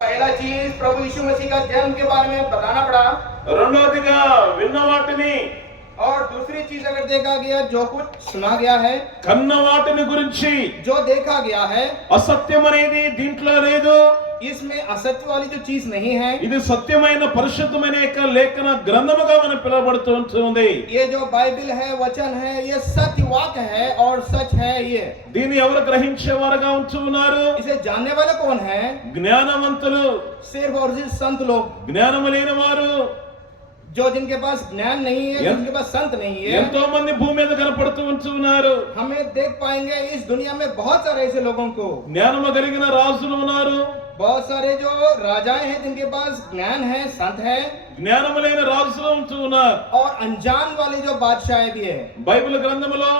पहला चीज प्रभु यीशु मसीह का जन्म के बारे में बताना पड़ा। రెండోదిగా విన్న వాటిని और दूसरी चीज अगर देखा गया जो कुछ सुना गया है, కన్న వాటిని గురించి जो देखा गया है, అసత్యం అనేది దీంట్లో లేదు. इसमें असत्य वाली जो चीज नहीं है। ఇది సత్యమైన పరిశుద్ధమైన యొక్క లేఖన గ్రంథముగా మనం పిలువబడుతూ ఉంటుంది. ये जो बाइबल है, वचन है, ये सत्य वाक्य है और सच है। ये దీన్ని ఎవరు గ్రహించేవారుగా ఉంటున్నారు? इसे जानने वाले कौन है? జ్ఞానవంతులు. सिर्फ और सिर्फ संत लोग। జ్ఞానము లేని వారు जो जिनके पास ज्ञान नहीं है, जिनके पास संत नहीं है, ఎంతో మంది భూమి మీద కనపడుతూ ఉంటున్నారు. हमें देख पाएंगे इस दुनिया में बहुत सारे ऐसे लोगों को। జ్ఞానము కలిగిన రాజులు ఉన్నారు, बहुत सारे जो राजाएं हैं जिनके पास ज्ञान है, संत है, జ్ఞానము లేని రాజులు ఉంటున్నారు. और अनजान वाले जो बादशाह भी है। బైబిల్ గ్రంథములో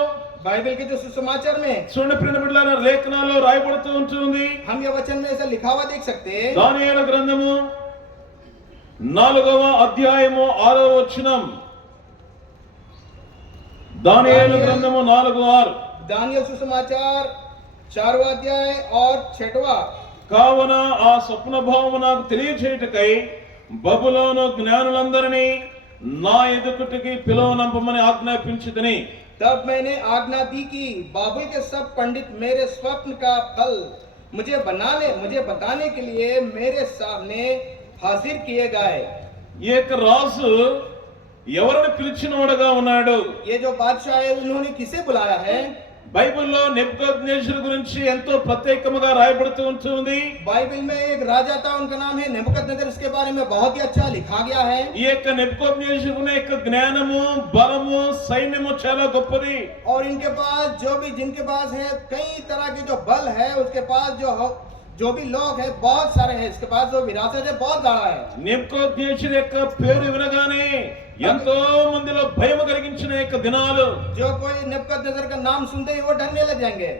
बाइबल के जो सुसमाचार में చూడండి ప్రియ బిడ్డలారా, లేఖనాల్లో రాయబడుతూ ఉంటుంది. हम ये वचन में ऐसा लिखा हुआ देख सकते हैं। దానియేలు గ్రంథము 4వ అధ్యాయము 6వ వచనం. దానియేలు గ్రంథము 4:6. दानियल सुसमाचार 4वां अध्याय और 6वां। కావున ఆ స్వప్న భావము నాకు తెలియచేయుటకై బబులోను జ్ఞానులందరినీ నా ఎదుకుటికి పిలువనంపమని ఆజ్ఞాపించితిని. तब मैंने आज्ञा दी कि बाबुल के सब पंडित मेरे स्वप्न का फल मुझे बताने के लिए मेरे सामने हाजिर किए गए। ఈ యొక్క రాజు ఎవరిని పిలిచినవాడుగా ఉన్నాడు? ये जो बादशाह है उन्होंने किसे बुलाया है? బైబిల్లో నెబుకద్నెజరు గురించి ఎంతో ప్రత్యేకముగా రాయబడుతూ ఉంటుంది. बाइबल में एक राजा था, उनका नाम है नेबुकदनेस्सर। इसके बारे में बहुत ही अच्छा लिखा गया है। ఈ యొక్క నెబుకద్నెజరు యొక్క జ్ఞానము, బలము, సైన్యము చాలా గొప్పది. और इनके पास जिनके पास है कई तरह के जो बल है, उसके पास जो भी लोग है बहुत सारे हैं। इसके पास जो विरासत है बहुत ज्यादा है। నెబుకద్నెజరు యొక్క పేరు వినగానే ఎంతో మందిలో భయం కలిగించిన యొక్క దినాలు. जो कोई नेबुकदनेस्सर का नाम सुनते ही वो डरने लग जाएंगे।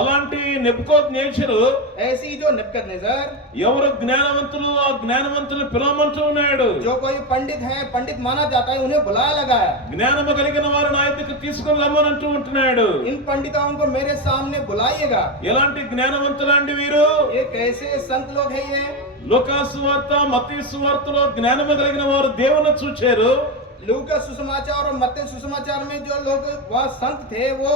అలాంటి నెబుకద్నెజరు ऐसी जो नेबुकदनेस्सर, ఎవరు జ్ఞానవంతులు, ఆ జ్ఞానవంతులు పిలవమంటూ ఉన్నాడు. जो कोई पंडित है, पंडित माना जाता है, उन्हें बुलाया लगा है। జ్ఞానము కలిగిన వారు నా యొద్దకు తీసుకొని రమ్మనంటూ ఉంటున్నాడు. इन पंडितों को मेरे सामने बुलाइएगा। ఎలాంటి జ్ఞానవంతులండి వీరు? ये कैसे संत लोग है? ये లూకాసు వార్త, మత్తయి సువార్తలో జ్ఞానము కలిగిన వారు దేవుని చూచారు. लूका सुसमाचार और मत्ती सुसमाचार में जो लोग वहाँ संत थे वो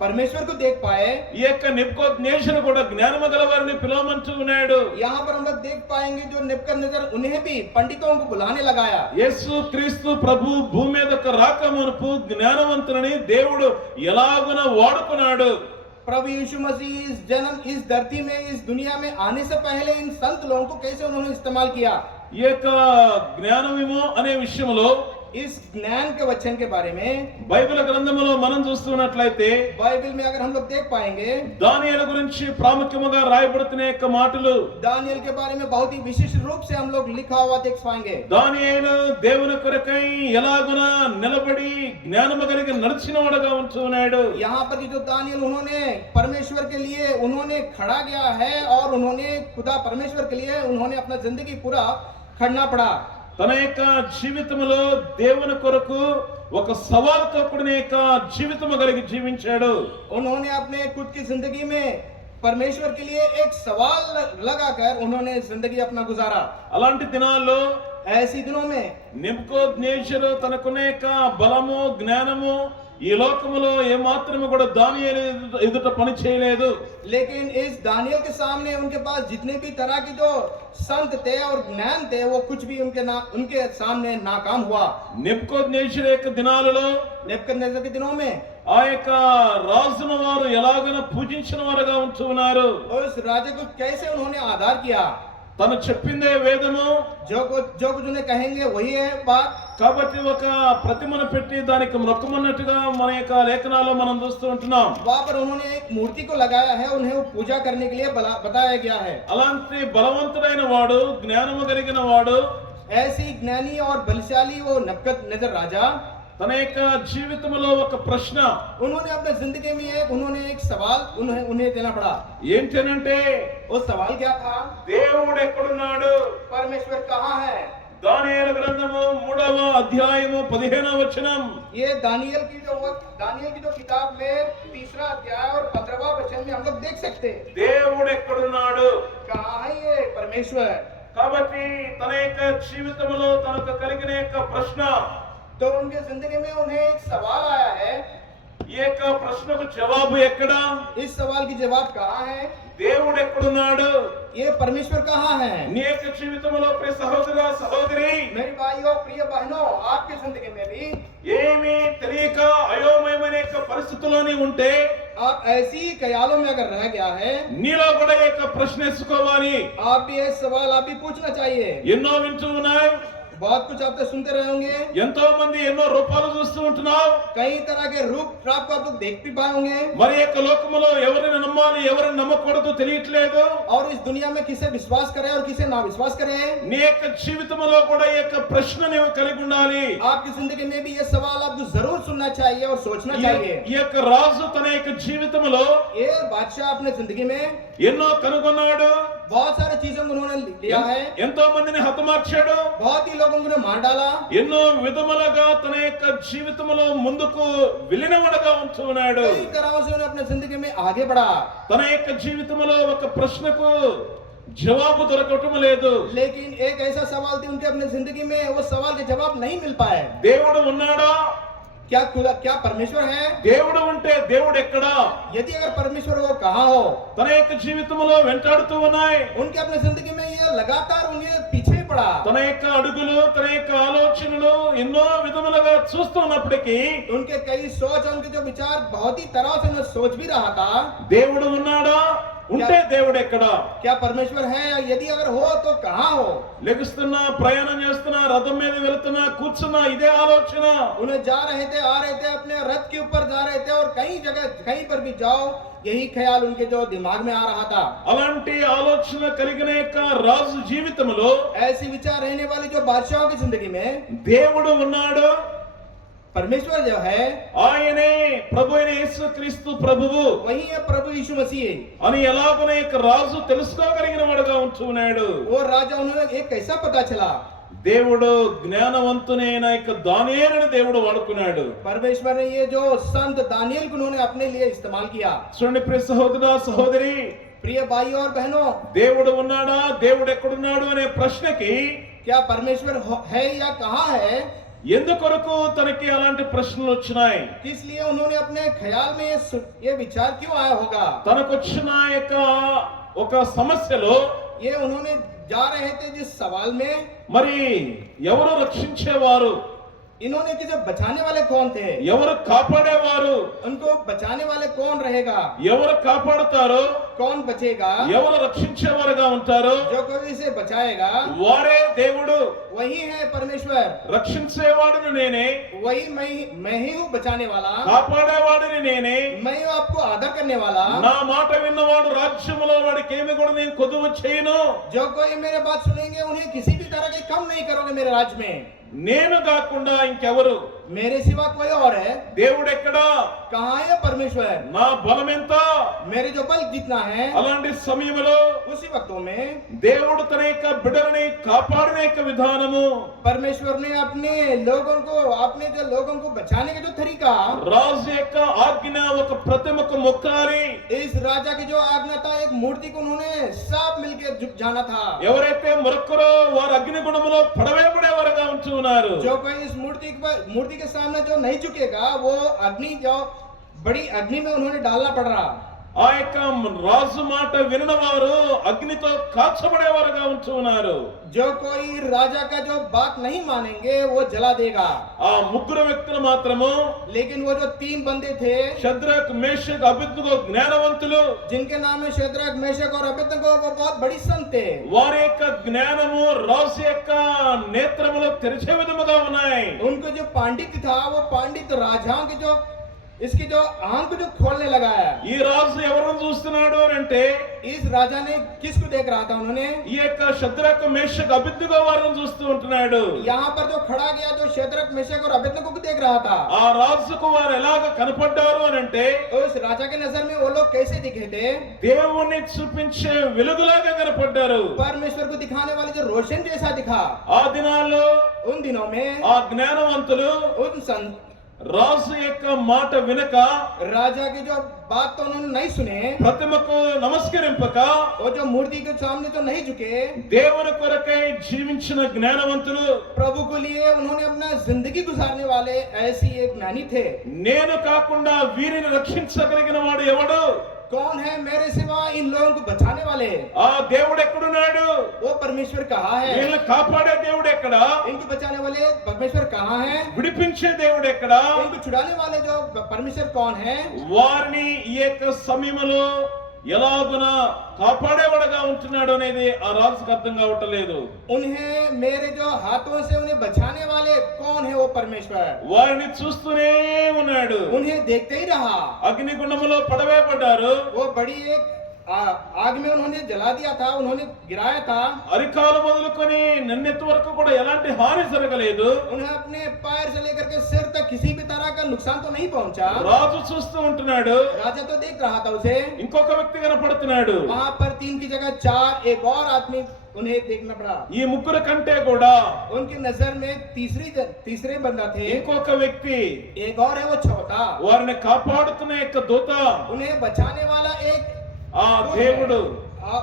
परमेश्वर को देख पाए। ఈ యొక్క నెబుకద్నెజరు కూడా జ్ఞానము గల వారిని పిలవమంటూ ఉన్నాడు. यहाँ पर हम लोग देख पाएंगे जो नेबुकदनेस्सर उन्हें भी पंडितों को बुलाने लगाया। యేసు క్రీస్తు ప్రభు భూమి మీదకు రాకమునుపు జ్ఞానవంతులని దేవుడు ఎలాగున వాడుకున్నాడు. प्रभु यीशु मसीह इस धरती में, इस दुनिया में आने से पहले इन संत लोगों को कैसे उन्होंने इस्तेमाल किया। ఈ యొక్క జ్ఞానము అనే విషయంలో, इस ज्ञान के वचन के बारे में బైబిల్ గ్రంథములో మనం చూస్తున్నట్లయితే बाइबल में अगर हम लोग देख पाएंगे, దానియేలు గురించి ప్రాముఖ్యముగా రాయబడుతున్న యొక్క మాటలు, दानियल के बारे में बहुत ही विशिष्ट रूप से हम लोग लिखा हुआ देख पाएंगे। దానియేలు దేవుని కొరకై ఎలాగున నిలబడి జ్ఞానము కలిగి నడిచినవాడుగా ఉంటున్నాడు. यहाँ पर जो दानियल उन्होंने परमेश्वर के लिए उन्होंने खड़ा गया है और उन्होंने खुदा परमेश्वर के लिए उन्होंने अपना जिंदगी पूरा खड़ना पड़ा। తన యొక్క జీవితంలో దేవుని కొరకు ఒక సవాలుతో కూడిన యొక్క జీవితము కలిగి జీవించాడు. उन्होंने अपने खुद की जिंदगी में परमेश्वर के लिए एक सवाल लगाकर उन्होंने जिंदगी अपना गुजारा। అలాంటి దినాల్లో ऐसी दिनों में నెబుకద్నెజరు తనకున్న యొక్క బలము, జ్ఞానము ఈ లోకములో ఏమాత్రము కూడా దానియేలు ఎదుట పని చేయలేదు. लेकिन इस दानियल के सामने उनके पास जितने भी तरह के जो संत थे और ज्ञान थे वो कुछ भी उनके सामने नाकाम हुआ। నెబుకద్నెజరు యొక్క దినాలలో, नेबुकदनेस्सर के दिनों में ఆ యొక్క రాజును వారు ఎలాగైనా పూజించిన వారుగా ఉంటున్నారు. उस राजा को कैसे उन्होंने आधार किया। తను చెప్పిందే వేదము जो कुछ उन्हें कहेंगे वही है बात। కాబట్టి ఒక ప్రతిమను పెట్టి దానికి మొక్కమన్నట్టుగా మన యొక్క లేఖనాల్లో మనం చూస్తూ ఉంటున్నాం. वहाँ पर उन्होंने एक मूर्ति को लगाया है, उन्हें वो पूजा करने के लिए बताया गया है। అలాంటి బలవంతుడైన వాడు, జ్ఞానము కలిగిన వాడు, ऐसी ज्ञानी और बलशाली वो नेबुकदनेस्सर राजा తన యొక్క జీవితంలో ఒక ప్రశ్న, उन्होंने अपने जिंदगी में एक सवाल उन्हें देना पड़ा। ఏంటనంటే वो सवाल क्या था? దేవుడు ఎక్కడున్నాడు? परमेश्वर कहाँ है? దానియేలు గ్రంథము 3వ అధ్యాయము 15వ వచనం. ये दानियल की जो किताब में 3रा अध्याय और 15वां वचन में हम लोग देख सकते हैं దేవుడు ఎక్కడున్నాడు? कहाँ है ये परमेश्वर। కాబట్టి తన యొక్క జీవితంలో తనకు కలిగిన యొక్క ప్రశ్న, तो उनके जिंदगी में उन्हें एक सवाल आया है। ఈ యొక్క ప్రశ్నకు జవాబు ఎక్కడ? इस सवाल की जवाब कहाँ है? దేవుడు ఎక్కడున్నాడు? ये परमेश्वर कहाँ है? నీ యొక్క జీవితంలో ప్రియ సహోదర సహోదరి, मेरी भाइयों प्रिय बहनों, आपकी जिंदगी में भी ఏమీ తెలియక అయోమయమైన యొక్క పరిస్థితుల్లోనే ఉంటే, आप ऐसी ही ख्यालों में अगर रह गया है, నీలో కూడా ఈ యొక్క ప్రశ్న వేసుకోవాలి. आप भी ये सवाल आप भी पूछना चाहिए। ఎన్నో వింటూ ఉన్నాయి, बहुत कुछ आप तो सुनते रहे होंगे, ఎంతో మంది ఎన్నో రూపాలు చూస్తూ ఉంటున్నావు. कई तरह के रूप को आप लोग देख भी पाए होंगे, మరి యొక్క లోకములో ఎవరిని నమ్మాలి ఎవరిని నమ్మకూడదు తెలియట్లేదు. और इस दुनिया में किसे विश्वास करें और किसे ना विश्वास करें। నీ యొక్క జీవితంలో కూడా ఈ యొక్క ప్రశ్న నీవు కలిగి ఉండాలి. आपकी जिंदगी में भी ये सवाल आपको जरूर सुनना चाहिए और सोचना चाहिए। ఈ యొక్క రాజు తన యొక్క జీవితంలో ये बादशाह अपने जिंदगी में ఎన్నో కనుగొన్నాడు, बहुत सारी चीजों को उन्होंने लिया है, ఎంతో మందిని హతమార్చాడు, बहुत ही लोगों को मार डाला, ఎన్నో విధములుగా తన యొక్క జీవితంలో ముందుకు వెళ్ళినవాడుగా ఉంటున్నాడు. कई तरह से उन्हें अपने जिंदगी में आगे बढ़ा, తన యొక్క జీవితంలో ఒక ప్రశ్నకు జవాబు దొరకటం లేదు. लेकिन एक ऐसा सवाल थी उनके अपने जिंदगी में, वो सवाल के जवाब नहीं मिल पाए। దేవుడు ఉన్నాడా? क्या परमेश्वर है? దేవుడు ఉంటే దేవుడు ఎక్కడా? यदि अगर परमेश्वर वो कहाँ हो, తన యొక్క జీవితంలో వెంటాడుతూ ఉన్నాయి. उनके अपने जिंदगी में ये लगातार उन्हें पीछे पड़ा। తన యొక్క అడుగులు తన యొక్క ఆలోచనలు ఎన్నో విధములుగా చూస్తున్నప్పటికీ उनके कई सोच, उनके जो विचार बहुत ही तरह से उन्हें सोच भी रहा था, దేవుడు ఉన్నాడా? ఉంటే దేవుడు ఎక్కడా? क्या परमेश्वर है? यदि अगर हो तो कहाँ हो? లెగుస్తున్నా, ప్రయాణం చేస్తున్నా, రథం మీద వెళ్తున్నా, కూర్చున్నా, ఇదే ఆలోచన. उन्हें जा रहे थे, आ रहे थे, अपने रथ के ऊपर जा रहे थे, और कहीं जगह कहीं पर भी जाओ, यही ख्याल उनके जो दिमाग में आ रहा था। అలాంటి ఆలోచన కలిగిన యొక్క రాజు జీవితంలో ऐसी विचार रहने वाली जो बादशाहों की जिंदगी में దేవుడు ఉన్నాడు. परमेश्वर जो है ఆయనే ప్రభు అయిన యేసుక్రీస్తు ప్రభువు वही है, प्रभु यीशु मसीह। అని ఎలాగనే యొక్క రాజు తెలుసుకోగలిగిన వాడుగా ఉంటున్నాడు. वो राजा, उन्हें एक कैसा पता चला? దేవుడు జ్ఞానవంతునైన యొక్క దానియేలుని దేవుడు వాడుకున్నాడు. परमेश्वर ने ये जो संत दानियल को उन्होंने अपने लिए इस्तेमाल किया। చూడండి ప్రియ సహోదర సహోదరి, प्रिय भाइयों और बहनों, దేవుడు ఉన్నాడా, దేవుడు ఎక్కడున్నాడు అనే ప్రశ్నకి क्या परमेश्वर है या कहाँ है, ఎందుకొరకు తనకి అలాంటి ప్రశ్నలు వచ్చినాయి? किस लिए उन्होंने अपने ख्याल में ये विचार क्यों आया होगा? తనకు వచ్చిన యొక్క ఒక సమస్యలో ये उन्होंने जा रहे थे जिस सवाल में, మరి ఎవరు రక్షించేవారు, इन्होंने किसे बचाने वाले कौन थे, ఎవరు కాపాడేవారు, उनको बचाने वाले कौन रहेगा, ఎవరు కాపాడుతారో, कौन बचेगा, ఎవరు రక్షించేవారుగా ఉంటారో जो कोई इसे बचाएगा వారే దేవుడు. वही है परमेश्वर। రక్షించేవాడిని నేనే, वही मैं ही हूँ बचाने वाला, కాపాడేవాడిని నేనే, मैं हूँ आपको आदर करने वाला। నా మాట విన్నవాడు రాజ్యములో వాడికి ఏమి కూడా నేను కొదువు చేయను. जो कोई मेरे बात सुनेंगे उन्हें किसी भी तरह के कम नहीं करोगे मेरे राज्य में। నేను కాకుండా ఇంకెవరు? मेरे सिवा कोई और है? దేవుడు ఎక్కడా? कहाँ है परमेश्वर? నా బలం ఎంత? मेरे जो बल जितना है, అలాంటి సమయంలో उसी वक्तों में దేవుడు తన యొక్క బిడ్డలని కాపాడిన యొక్క విధానము, परमेश्वर ने अपने लोगों को बचाने का जो तरीका, రాజు యొక్క ఆజ్ఞ ఒక ప్రతిమకు మొక్కాలి. इस राजा की जो आज्ञा था, एक मूर्ति को उन्होंने सब मिलकर झुक जाना था। ఎవరైతే మొరక్కరో వారు అగ్నిగుణములో పడవేయబడేవారుగా ఉంటున్నారు. जो कोई इस मूर्ति के सामने जो नहीं झुकेगा, वो अग्नि, जो बड़ी अग्नि में उन्होंने डालना पड़ रहा। ఆ యొక్క రాజు మాట వినని వారు అగ్నితో కాల్చబడేవారుగా ఉంటున్నారు. जो कोई राजा का जो बात नहीं मानेंगे वो जला देगा। ఆ ముగ్గురు వ్యక్తులు మాత్రము, लेकिन वो जो 3 बंदे थे, షద్రక్ మేషక్ అబేద్నెగో జ్ఞానవంతులు, जिनके नाम है शेद्रक, मेशक और अबेदनगो, वो बहुत बड़ी संत थे। వారి యొక్క జ్ఞానము రాజు యొక్క నేత్రములో తెరిచే విధముగా ఉన్నాయి. उनको जो पांडित्य था, वो पांडित राजाओं के जो इसकी जो आंख जो खोलने लगा है, ఈ రాజు ఎవరిని చూస్తున్నాడు అని అంటే इस राजा ने किसको देख रहा था उन्होंने? ఈ యొక్క శద్రకు మేషకు అబేద్నెగో వారిని చూస్తూ ఉంటున్నాడు. यहाँ पर जो खड़ा गया जो शेद्रक मेशक और अबेदनगो को देख रहा था. ఆ రాజుకు వారు ఎలాగ కనపడ్డారు అని అంటే उस राजा के नजर में वो लोग कैसे दिखे थे? దేవుణ్ణి చూపించే వెలుగులాగా కనపడ్డారు. परमेश्वर को दिखाने वाले जो रोशन जैसा दिखा. ఆ దినాల్లో उन दिनों में ఆ జ్ఞానవంతులు उन संत రాజు యొక్క మాట వినక राजा की जो बात तो उन्होंने नहीं सुने, ప్రతిమకు నమస్కరింపక वो जो मूर्ति के सामने तो नहीं झुके, దేవుని కొరకై జీవించిన జ్ఞానవంతులు प्रभु को लिए उन्होंने अपना जिंदगी गुजारने वाले ऐसी एक ज्ञानी थे. నేను కాకుండా వీరిని రక్షించగలిగిన వాడు ఎవడు? कौन है मेरे सिवा इन लोगों को बचाने वाले? ఆ దేవుడు ఎక్కడున్నాడు? वो परमेश्वर कहाँ है? వీళ్ళని కాపాడే దేవుడు ఎక్కడ? इनको बचाने वाले परमेश्वर कहाँ है? విడిపించే దేవుడు ఎక్కడ? इनको छुड़ाने वाले जो परमेश्वर कौन है? వారిని ఈ యొక్క సమయంలో ఎలాగున కాపాడేవాడుగా ఉంటున్నాడు అనేది ఆ రాజుకు అర్థం కావట్లేదు. उन्हें मेरे जो हाथों से उन्हें बचाने वाले कौन है? वो परमेश्वर. వారిని చూస్తూనే ఉన్నాడు. उन्हें देखते ही रहा. అగ్నిగుండములో పడవేయబడ్డారు. वो बड़ी एक आग में उन्होंने जला दिया था, उन्होंने गिराया था. అరికాలు మొదలుకొని నిన్నెత్తి వరకు కూడా ఎలాంటి హాని జరగలేదు. उन्हें अपने पैर से लेकर के सिर तक किसी भी तरह का नुकसान तो नहीं पहुंचा. రాజు చూస్తూ ఉంటున్నాడు. राजा तो देख रहा था उसे. ఇంకొక వ్యక్తి కనపడుతున్నాడు. वहां पर 3 की जगह 4 एक और आदमी उन्हें देखना पड़ा. ఈ ముగ్గురు కంటే కూడా उनकी नजर में तीसरे बंदा थे. ఇంకొక వ్యక్తి एक और है वो चौथा. వారిని కాపాడుతున్న యొక్క దూత उन्हें बचाने वाला एक ఆ దేవుడు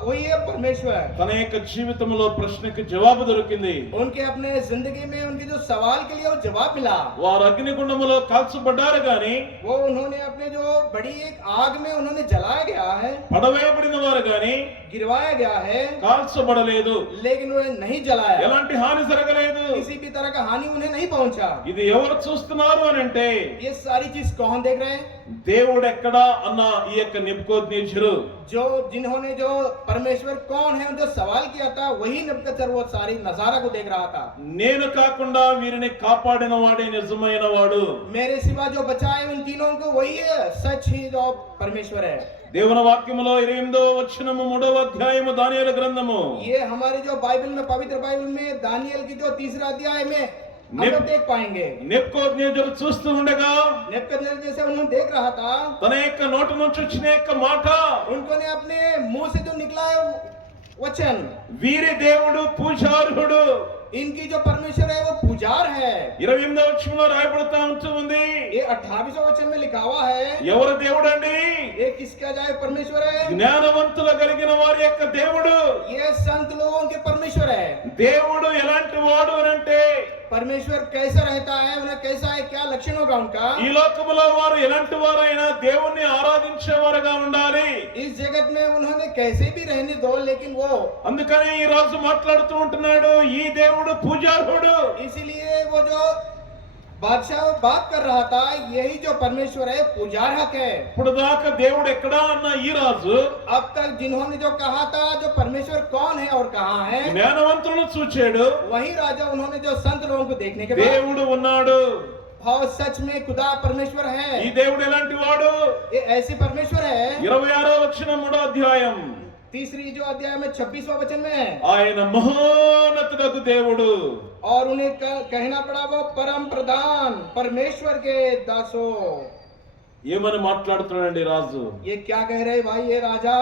वही है परमेश्वर. తన యొక్క జీవితంలో ప్రశ్నకి జవాబు దొరికింది. उनके अपने जिंदगी में उनके जो सवाल के लिए वो जवाब मिला. వారు అగ్నిగుండములో కాల్చబడ్డారు గాని वो उन्होंने अपने जो बड़ी एक आग में उन्होंने जलाया गया है, పడవేయబడిన వారు గాని गिरवाया गया है, కాల్చబడలేదు. लेकिन उन्हें नहीं जलाया. ఎలాంటి హాని జరగలేదు. किसी भी तरह का हानि उन्हें नहीं पहुंचा. ఇది ఎవరు చూస్తున్నారు అని అంటే ये सारी चीज कौन देख रहे हैं? దేవుడు ఎక్కడా అన్న ఈ యొక్క నెబుకద్నెజరు जो जिन्होंने जो परमेश्वर कौन है जो सवाल किया था, वही नबूकदनेस्सर वो सारी नजारा को देख रहा था. నేను కాకుండా వీరిని కాపాడిన వాడే నిజమైన వాడు. मेरे सिवा जो बचाए उन तीनों को वही है सच ही जो परमेश्वर है. దేవుని వాక్యములో 28వ వచనము 3వ అధ్యాయము దానియేలు గ్రంథము ये हमारे जो बाइबल में पवित्र बाइबल में दानियल की जो 3रा अध्याय में हम लोग देख पाएंगे. నెబుకద్నెజరు చూస్తూ ఉండగా नेबूकदनेस्सर जैसे उन्होंने देख रहा था, తన యొక్క నోటి నుంచి వచ్చిన యొక్క మాట उनको ने अपने मुंह से जो निकला है वचन, వీరి దేవుడు పూజార్హుడు. इनकी जो परमेश्वर है वो पुजार है. 28వ వచనంలో రాయబడుతా ఉంటుంది. ये 28वें वचन में लिखा हुआ है. ఎవరు దేవుడండి? ये किसका जाए परमेश्वर है? జ్ఞానవంతుల కలిగిన వారి యొక్క దేవుడు. ये संत लोगों के परमेश्वर है. దేవుడు ఎలాంటి వాడు అని అంటే परमेश्वर कैसा रहता है, उन्हें कैसा है, क्या लक्षण होगा उनका? ఈ లోకములో వారు ఎలాంటి వారైనా దేవుణ్ణి ఆరాధించేవారుగా ఉండాలి. इस जगत में उन्होंने कैसे भी रहने दो, लेकिन वो అందుకనే ఈ రాజు మాట్లాడుతూ ఉంటున్నాడు, ఈ దేవుడు పూజార్హుడు. इसीलिए वो जो बादशाह वो बात कर रहा था, यही जो परमेश्वर है पुजारक है. ఇప్పుడు దాకా దేవుడు ఎక్కడా అన్న ఈ రాజు अब तक जिन्होंने जो कहा था जो परमेश्वर कौन है और कहाँ है, జ్ఞానవంతులను చూచాడు. वही राजा उन्होंने जो संत लोगों को देखने के बाद దేవుడు ఉన్నాడు. हाँ सच में खुदा परमेश्वर ఈ है. దేవుడు ఎలాంటి వాడు? ये ऐसी परमेश्वर है. 26వ వచనం 3వ అధ్యాయం. तीसरी जो अध्याय में 26वां वचन में है, ఆయన మహోన్నతుడగు దేవుడు. और उन्हें कहना पड़ा वो परम प्रधान परमेश्वर के दासों. ఏమని మాట్లాడుతున్నాడండి రాజు? ये क्या कह रहे भाई ये राजा?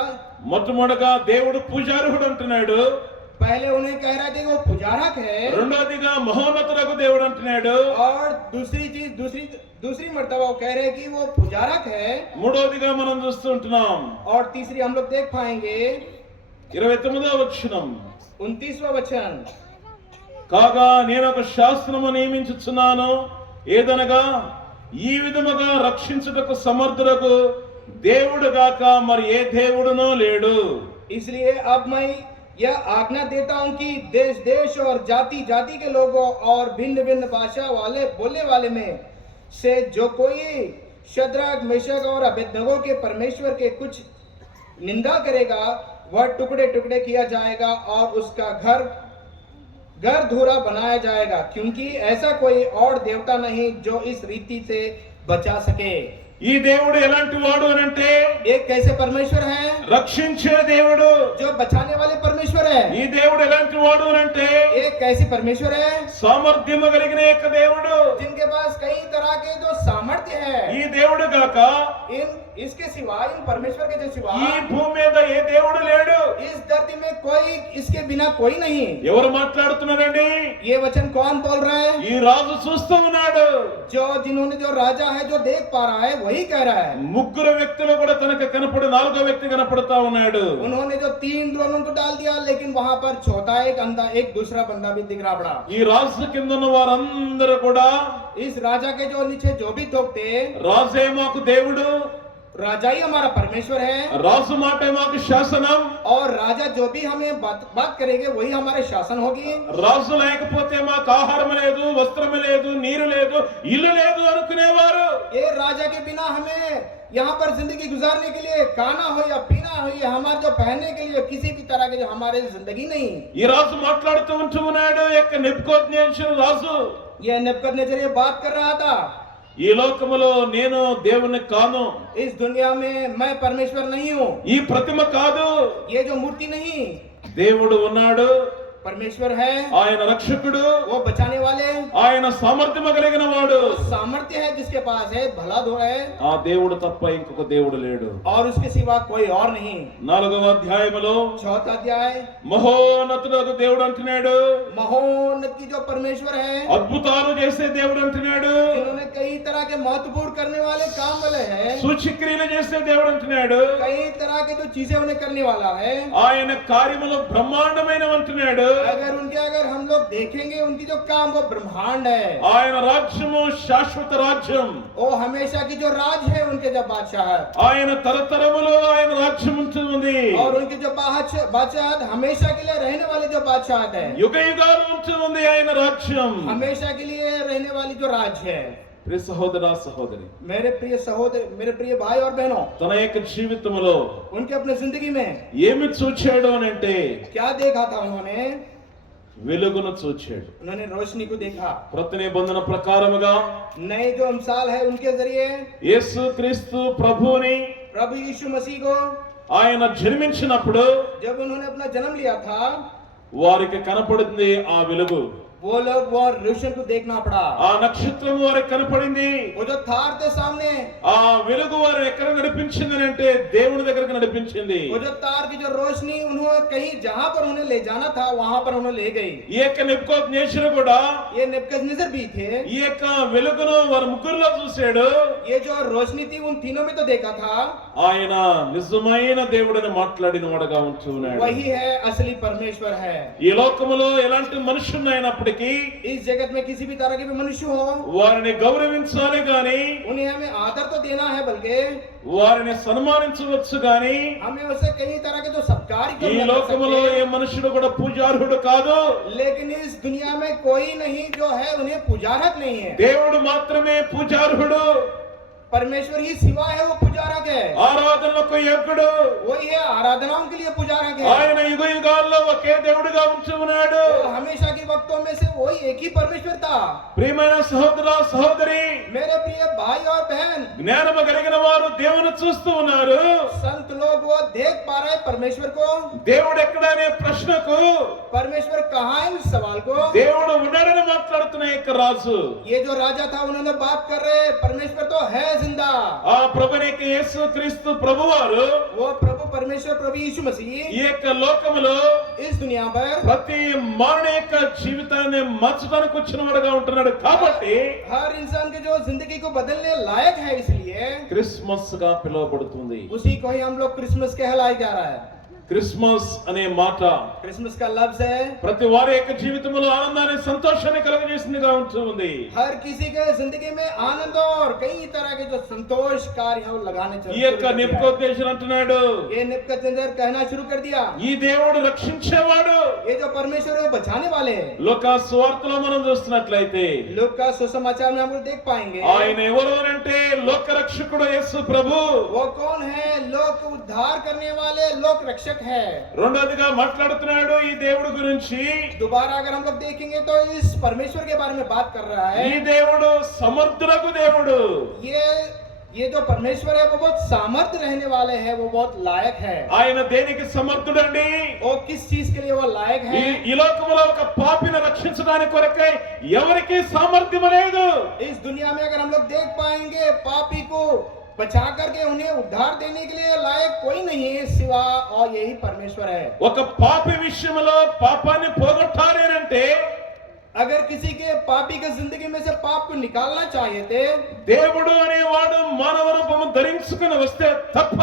మొట్టమొదటిగా దేవుడు పూజార్హుడు అంటున్నాడు. पहले उन्हें कह रहे थे वो पुजारक है, రెండోదిగా మహోన్నతుడగు దేవుడు అంటున్నాడు. और दूसरी चीज दूसरी मर्तबा वो कह रहे हैं कि वो पुजारक है. మూడోదిగా మనం చూస్తుంటున్నాం और तीसरी हम लोग देख पाएंगे 29వ వచనం. 29वां वचन, కాగా నేను ఒక శాస్త్రము నియమించుచున్నాను, ఏదనగా ఈ విధముగా రక్షించుటకు సమర్థులకు దేవుడు గాక మరి ఏ దేవుడునో లేడు. इसलिए अब मैं यह आज्ञा देता हूं कि देश देश और जाति जाति के लोगों और भिन्न भिन्न भाषा वाले बोलने वाले में से जो कोई शद्रक मेशक और अबेदनगो के परमेश्वर के कुछ निंदा करेगा, वह टुकड़े टुकड़े किया जाएगा और उसका घर धूरा बनाया जाएगा, क्योंकि ऐसा कोई और देवता नहीं जो इस रीति से बचा सके. ఈ దేవుడు ఎలాంటి వాడు అని అంటే एक कैसे परमेश्वर है రక్షించే దేవుడు. जो बचाने वाले परमेश्वर है। ఈ దేవుడు ఎలాంటి వాడు అని అంటే एक कैसी परमेश्वर है సామర్థ్యము కలిగిన యొక్క దేవుడు. जिनके पास कई तरह के जो सामर्थ्य है। ఈ దేవుడు గాక इन इसके सिवा, इन परमेश्वर के जो सिवा ఈ భూమి మీద ఏ దేవుడు లేడు. इस धरती में कोई, इसके बिना कोई नहीं। ఎవరు మాట్లాడుతున్నారండి? ये वचन कौन बोल रहा है? ఈ రాజు చూస్తూ ఉన్నాడు. जिन्होंने जो राजा है जो देख पा रहा है वही कह रहा है। ముగ్గురు వ్యక్తులు కూడా తనకు కనపడి నాలుగో వ్యక్తి కనపడతా ఉన్నాడు. उन्होंने जो 3 ड्रोनों को डाल दिया, लेकिन वहां पर चौथा एक दूसरा बंदा भी दिख रहा पड़ा। ఈ రాజు కింద ఉన్న వారందరూ కూడా इस राजा के जो नीचे जो भी लोग थे, రాజే మాకు దేవుడు, राजा ही हमारा परमेश्वर है, రాజు మాటే మాకు శాసనం, और राजा जो भी हमें बात करेंगे वही हमारे शासन होगी। రాజు లేకపోతే మాకు ఆహారం లేదు, వస్త్రం లేదు, నీరు లేదు, ఇల్లు లేదు అనుకునేవారు. ये राजा के बिना हमें यहाँ पर जिंदगी गुजारने के लिए खाना हो या पीना हो या हमारे जो पहनने के लिए किसी भी तरह के जो हमारे जिंदगी नहीं। ఈ రాజు మాట్లాడుతూ ఉంటూ ఉన్నాడు. యొక్క నెబుకద్నెజరు రాజు ये नेबूकदनेस्सर ये बात कर रहा था, ఈ లోకములో నేను దేవుని కాను, इस दुनिया में मैं परमेश्वर नहीं हूँ, ఈ ప్రతిమ కాదు, ये जो मूर्ति नहीं, దేవుడు ఉన్నాడు, परमेश्वर है, ఆయన రక్షకుడు, वो बचाने वाले, ఆయన సామర్థ్యము కలిగిన వాడు. वो सामर्थ्य है जिसके पास है, भला दो है, ఆ దేవుడు తప్ప ఇంకొక దేవుడు లేడు. और उसके सिवा कोई और नहीं। 4వ అధ్యాయములో चौथा अध्याय, మహోన్నతుడు దేవుడు అంటున్నాడు, महोन्नत की जो परमेश्वर है, అద్భుతాలు చేసే దేవుడు అంటున్నాడు, जिन्होंने कई तरह के महत्वपूर्ण करने वाले काम वाले हैं, సూచక్రియలు చేసే దేవుడు అంటున్నాడు, कई तरह के जो चीजें उन्हें करने वाला है। ఆయన కార్యములు బ్రహ్మాండమైన అంటున్నాడు. अगर हम लोग देखेंगे उनकी जो काम वो ब्रह्मांड है, ఆయన రాజ్యము శాశ్వత రాజ్యం, वो हमेशा की जो राज है उनके जो बादशाह है, ఆయన తరతరములో ఆయన రాజ్యం ఉంటుంది, और उनके जो बादशाह हमेशा के लिए रहने वाले जो बादशाह है, యుగ యుగాలు ఉంటుంది ఆయన రాజ్యం. हमेशा के लिए रहने वाली जो राज है। ప్రియ సహోదర సహోదరి, मेरे प्रिय सहोदर, मेरे प्रिय भाई और बहनों, తన యొక్క జీవితంలో उनके अपने जिंदगी में ఏమి చూచాడు అని అంటే क्या देखा था? उन्होंने వెలుగును చూచాడు. रोशनी को देखा। ప్రతి నిబంధన ప్రకారముగా नए जो मिसाल है उनके जरिए యేసు క్రీస్తు ప్రభువుని प्रभु यीशु मसीह को ఆయన జన్మించినప్పుడు जब उन्होंने अपना जन्म लिया था, వారికి కనపడింది ఆ వెలుగు. वो लोग वो रोशन को देखना पड़ा। ఆ నక్షత్రం వారికి కనపడింది. वो जो थार थे सामने, ఆ వెలుగు వారిని ఎక్కడ నడిపించింది అంటే దేవుని దగ్గరికి నడిపించింది. वो जो तार की जो रोशनी उन्होंने कहीं जहां पर उन्हें ले जाना था वहां पर उन्हें ले गई। ఈ యొక్క నెబుకద్నెజరు కూడా ये नेबूकदनेस्सर भी थे, ఈ యొక్క వెలుగును వారి ముగ్గురులో చూశాడు. ये जो रोशनी थी उन तीनों में तो देखा था। ఆయన నిజమైన దేవుడని మాట్లాడిన వాడుగా ఉంటున్నాడు. वही है, असली परमेश्वर है। ఈ లోకములో ఎలాంటి మనుషున్నైనప్పటికీ इस जगत में किसी भी तरह के भी मनुष्य हो, వారిని గౌరవించాలి గాని, उन्हें हमें आदर तो देना है, बल्कि వారిని సన్మానించవచ్చు గాని, हमें उसे कई तरह के जो सत्कार ఈ करने कर లోకములో सकते ఏ हैं। మనుషుడు కూడా పూజార్హుడు కాదు. लेकिन इस दुनिया में कोई नहीं जो है उन्हें पुजारक नहीं है। దేవుడు మాత్రమే పూజార్హుడు, परमेश्वर ही सिवा है वो पुजारक है, ఆరాధనలకు యోగ్యుడు. वही है आराधनाओं के लिए पुजारक है। ఆయన యుగ యుగాల్లో ఒకే దేవుడిగా ఉంచి ఉన్నాడు. वो हमेशा के वक्तों में से वही एक ही परमेश्वर था। ప్రియమైన సహోదర సహోదరి, मेरे प्रिय भाई और बहन, జ్ఞానము కలిగిన వారు దేవుని చూస్తూ ఉన్నారు. संत लोग वो देख पा रहे हैं परमेश्वर को। దేవుడు ఎక్కడ అనే ప్రశ్నకు परमेश्वर कहाँ है उस सवाल को దేవుడు ఉన్నాడని మాట్లాడుతున్న యొక్క రాజు, ये जो राजा था उन्होंने बात कर रहे, परमेश्वर तो है जिंदा। ఆ ప్రభునికి యేసు క్రీస్తు ప్రభువారు वो प्रभु परमेश्वर प्रभु यीशु मसीह ఈ యొక్క లోకములో इस दुनिया पर ప్రతి మానవ యొక్క జీవితాన్ని మార్చడానికి వచ్చిన వాడుగా ఉంటున్నాడు. కాబట్టి हर इंसान के जो जिंदगी को बदलने लायक है, इसलिए క్రిస్మస్ గా పిలువబడుతుంది. उसी को ही हम लोग क्रिसमस कहलाया जा रहा है। క్రిస్మస్ అనే మాట क्रिसमस का लफ्ज है, ప్రతి వారి యొక్క జీవితంలో ఆనందాన్ని సంతోషాన్ని కలుగజేసిందిగా ఉంటుంది. हर किसी के जिंदगी में आनंद और कई तरह के जो संतोष कार्य हैं वो लगाने ఈ యొక్క నెబుకద్నెజరు అంటున్నాడు, ये नेबूकदनेस्सर कहना शुरू कर दिया, ఈ దేవుడు రక్షించేవాడు. ये जो परमेश्वर है वो बचाने वाले हैं। లోక సువార్తలో మనం చూస్తున్నట్లయితే लोक का सुसमाचार में हम लोग देख पाएंगे ఆయన ఎవరు అంటే లోక రక్షకుడు యేసు ప్రభు. वो कौन है, लोक उद्धार करने वाले लोक रक्षक है। రెండోదిగా మాట్లాడుతున్నాడు ఈ దేవుడు గురించి. दोबारा अगर हम लोग देखेंगे तो इस परमेश्वर के बारे में बात कर रहा ఈ है। దేవుడు సమర్థులకు దేవుడు. ये ये जो परमेश्वर है वो बहुत सामर्थ्य रहने वाले हैं, वो बहुत लायक है। ఆయన దేనికి సమర్థుడండి? और किस चीज के लिए वो लायक है? ఈ లోకములో ఒక పాపిని రక్షించడానికి కొరకై ఎవరికి సామర్థ్యం లేదు. इस दुनिया में अगर हम लोग देख पाएंगे, पापी को बचा करके उन्हें उद्धार देने के लिए लायक कोई नहीं है सिवा और यही परमेश्वर है। ఒక పాపి విషయంలో పాపాన్ని పోగొట్టాలి అంటే अगर किसी के पापी के जिंदगी में से पाप को निकालना चाहिए थे, దేవుడు అనేవాడు మానవ రూపము ధరించుకుని వస్తే తప్ప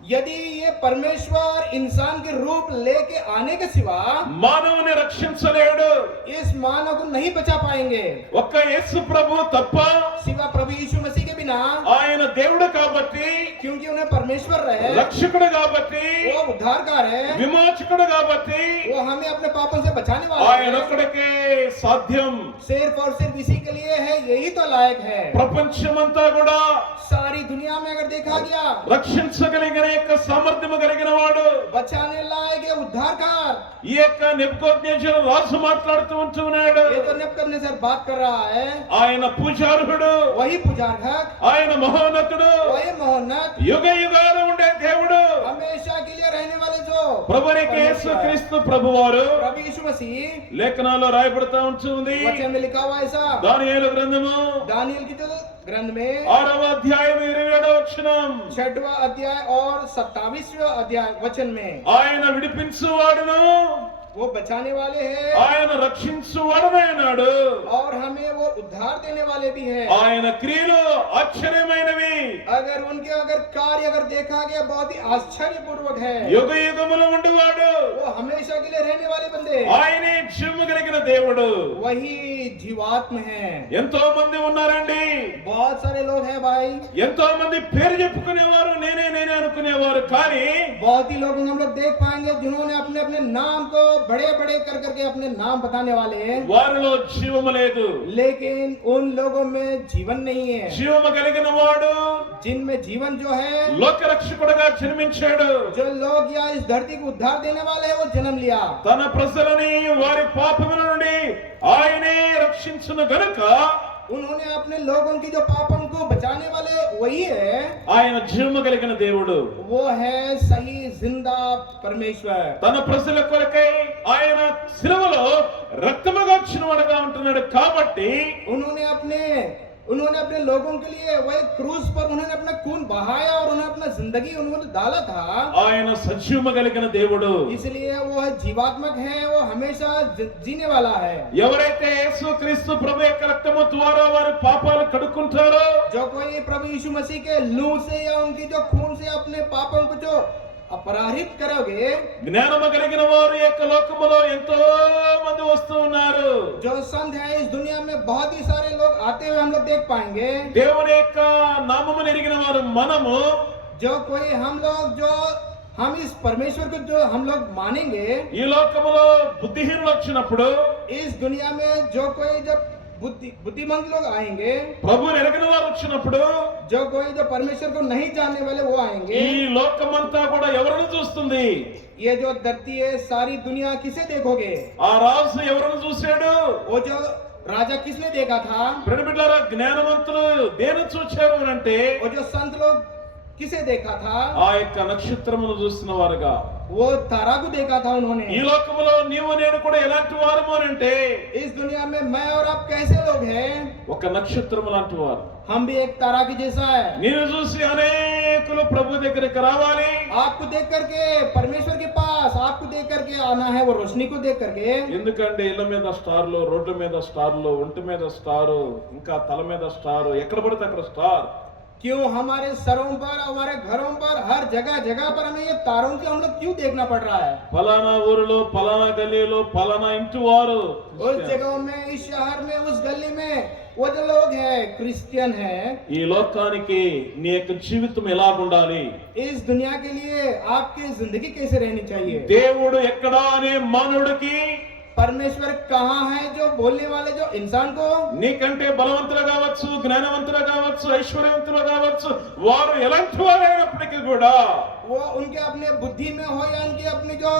यदि ये परमेश्वर इंसान के रूप लेके आने के सिवा మానవుని రక్షించలేడు. इस मानव को नहीं बचा पाएंगे। ఒక్క యేసు ప్రభు తప్ప सिवा प्रभु यीशु मसीह के बिना, ఆయన దేవుడు కాబట్టి, क्योंकि उन्हें परमेश्वर रहे, రక్షకుడు కాబట్టి, वो उद्धारकार है, విమోచకుడు కాబట్టి वो हमें अपने पापों से बचाने वाला ఆయన है। ఒక్కడికే సాధ్యం. सिर्फ और सिर्फ इसी के लिए है, यही तो लायक है। ప్రపంచమంతా కూడా सारी दुनिया में अगर देखा गया, రక్షించగలిగిన యొక్క సామర్థ్యము కలిగిన వాడు बचाने लायक है उद्धारकार। ఈ యొక్క నెబుకద్నెజరు రాజు మాట్లాడుతూ ఉంటున్నాడు. ये तो नेबूकदनेस्सर बात कर रहा है, ఆయన పూజార్హుడు, वही पुजारक, ఆయన మహోన్నతుడు, वही महोन्नत, యుగ యుగాలు ఉండే దేవుడు, हमेशा के लिए रहने वाले जो ప్రభువైన యేసుక్రీస్తు ప్రభువారు. प्रभु यीशु मसीह। లేఖనాల్లో రాయబడుతూ ఉంటుంది. वचन में लिखा हुआ ऐसा, దానియేలు గ్రంథము दानियेल की जो ग्रंथ में 6వ అధ్యాయం 27వ వచనం, 6वां अध्याय और 27वां अध्याय वचन में, ఆయన విడిపించువాడును, वो बचाने वाले हैं ఆయన రక్షించువాడునైనాడు, और हमें वो उद्धार देने वाले भी है। ఆయన క్రియలు ఆశ్చర్యమైనవి, अगर उनके अगर कार्य अगर देखा गया बहुत ही आश्चर्यपूर्वक है। యుగ యుగములు ఉండేవాడు, वो हमेशा के लिए रहने वाले बंदे, ఆయనే జీవము కలిగిన దేవుడు. वही जीवात्म है। ఎంతో మంది ఉన్నారండి, बहुत सारे लोग हैं भाई, ఎంతో మంది పేరు చెప్పుకునేవారు, నేనే నేనే అనుకునేవారు. కానీ बहुत ही लोग हम लोग देख पाएंगे जिन्होंने अपने अपने नाम को बड़े बड़े कर करके अपने नाम बताने वाले हैं, వారిలో జీవము లేదు. लेकिन उन लोगों में जीवन नहीं है। జీవము కలిగిన వాడు जिनमें जीवन जो है, లోక రక్షకుడుగా జన్మించాడు. जो लोग या इस धरती को उद्धार देने वाले हैं, वो जन्म लिया। తన ప్రజలని వారి పాపముల నుండి ఆయనే రక్షించును గనుక उन्होंने अपने लोगों की जो पापों को बचाने वाले वही है। ఆయన జీవము కలిగిన దేవుడు. वो है सही जिंदा परमेश्वर। తన ప్రజల కొరకై ఆయన శిలువలో రక్తముగా చిన్నవాడుగా ఉంటున్నాడు కాబట్టి उन्होंने अपने लोगों के लिए वही क्रूस पर उन्होंने अपना खून बहाया और उन्होंने अपना जिंदगी उन्होंने डाला था। ఆయన సజీవము కలిగిన దేవుడు. इसलिए वो है जीवात्मक है, वो हमेशा जीने वाला है। ఎవరైతే యేసుక్రీస్తు ప్రభు యొక్క రక్తము ద్వారా వారి పాపాలు కడుక్కుంటారో, जो कोई प्रभु यीशु मसीह के लहू से या उनकी जो खून से अपने पापों को जो अपराधित करोगे, జ్ఞానము కలిగిన వారు ఈ యొక్క లోకములో ఎంతో మంది వస్తూ ఉన్నారు. जो संत है इस दुनिया में बहुत ही सारे लोग आते हुए हम लोग देख पाएंगे। దేవుని యొక్క నామమును ఎరిగిన వారు మనము, जो कोई हम इस परमेश्वर को जो हम लोग मानेंगे, ఈ లోకములో బుద్ధిహీనులు వచ్చినప్పుడు, इस दुनिया में जो कोई जब बुद्धिमंत लोग आएंगे, ప్రభువుని ఎరగిన వారు వచ్చినప్పుడు, जो कोई जो परमेश्वर को नहीं जानने वाले वो आएंगे। ఈ లోకమంతా కూడా ఎవరిని చూస్తుంది? ये जो धरती है सारी दुनिया किसे देखोगे? ఆ రాజు ఎవరిని చూశాడు? वो जो राजा किसने देखा था? ప్రియబిడ్డలారా, జ్ఞానవంతులు దేని చూశారు అంటే वो जो संत लोग किसे देखा था? ఆ యొక్క నక్షత్రమును చూసిన వారుగా. वो तारा को देखा था उन्होंने। ఈ లోకములో నీవు నేను కూడా ఎలాంటి వారము అంటే इस दुनिया में मैं और आप कैसे लोग हैं? ఒక నక్షత్రము లాంటి వారు. हम भी एक तारा की जैसा है। నిన్ను చూసి అనేకులు ప్రభు దగ్గరికి రావాలి. आपको देख करके परमेश्वर के पास आपको देख करके आना है, वो रोशनी को देख करके। ఎందుకంటే ఇళ్ళ మీద స్టార్లు, రోడ్ల మీద స్టార్లు, ఒంటి మీద స్టారు, ఇంకా తల మీద స్టారు, ఎక్కడ పడితే అక్కడ స్టార్. क्यों हमारे सरों पर, हमारे घरों पर, हर जगह जगह पर हमें ये तारों के हम लोग क्यों देखना पड़ रहा है? ఫలానా ఊరిలో, ఫలానా గల్లీలో, ఫలానా ఇంటి వారు, उस जगहों में, इस शहर में, उस गली में वो जो लोग हैं क्रिश्चियन हैं। ఈ లోకానికి నీ యొక్క జీవితం ఎలాగుండాలి? इस दुनिया के लिए आपकी जिंदगी कैसे रहनी चाहिए? దేవుడు ఎక్కడా అనే మానవుడికి परमेश्वर कहाँ है जो बोलने वाले जो इंसान को, నీకంటే బలవంతులు కావచ్చు, జ్ఞానవంతులు కావచ్చు, ఐశ్వర్యవంతులు కావచ్చు, వారు ఎలాంటి వారైనప్పటికీ కూడా वो उनके अपने बुद्धि में हो या उनके अपने जो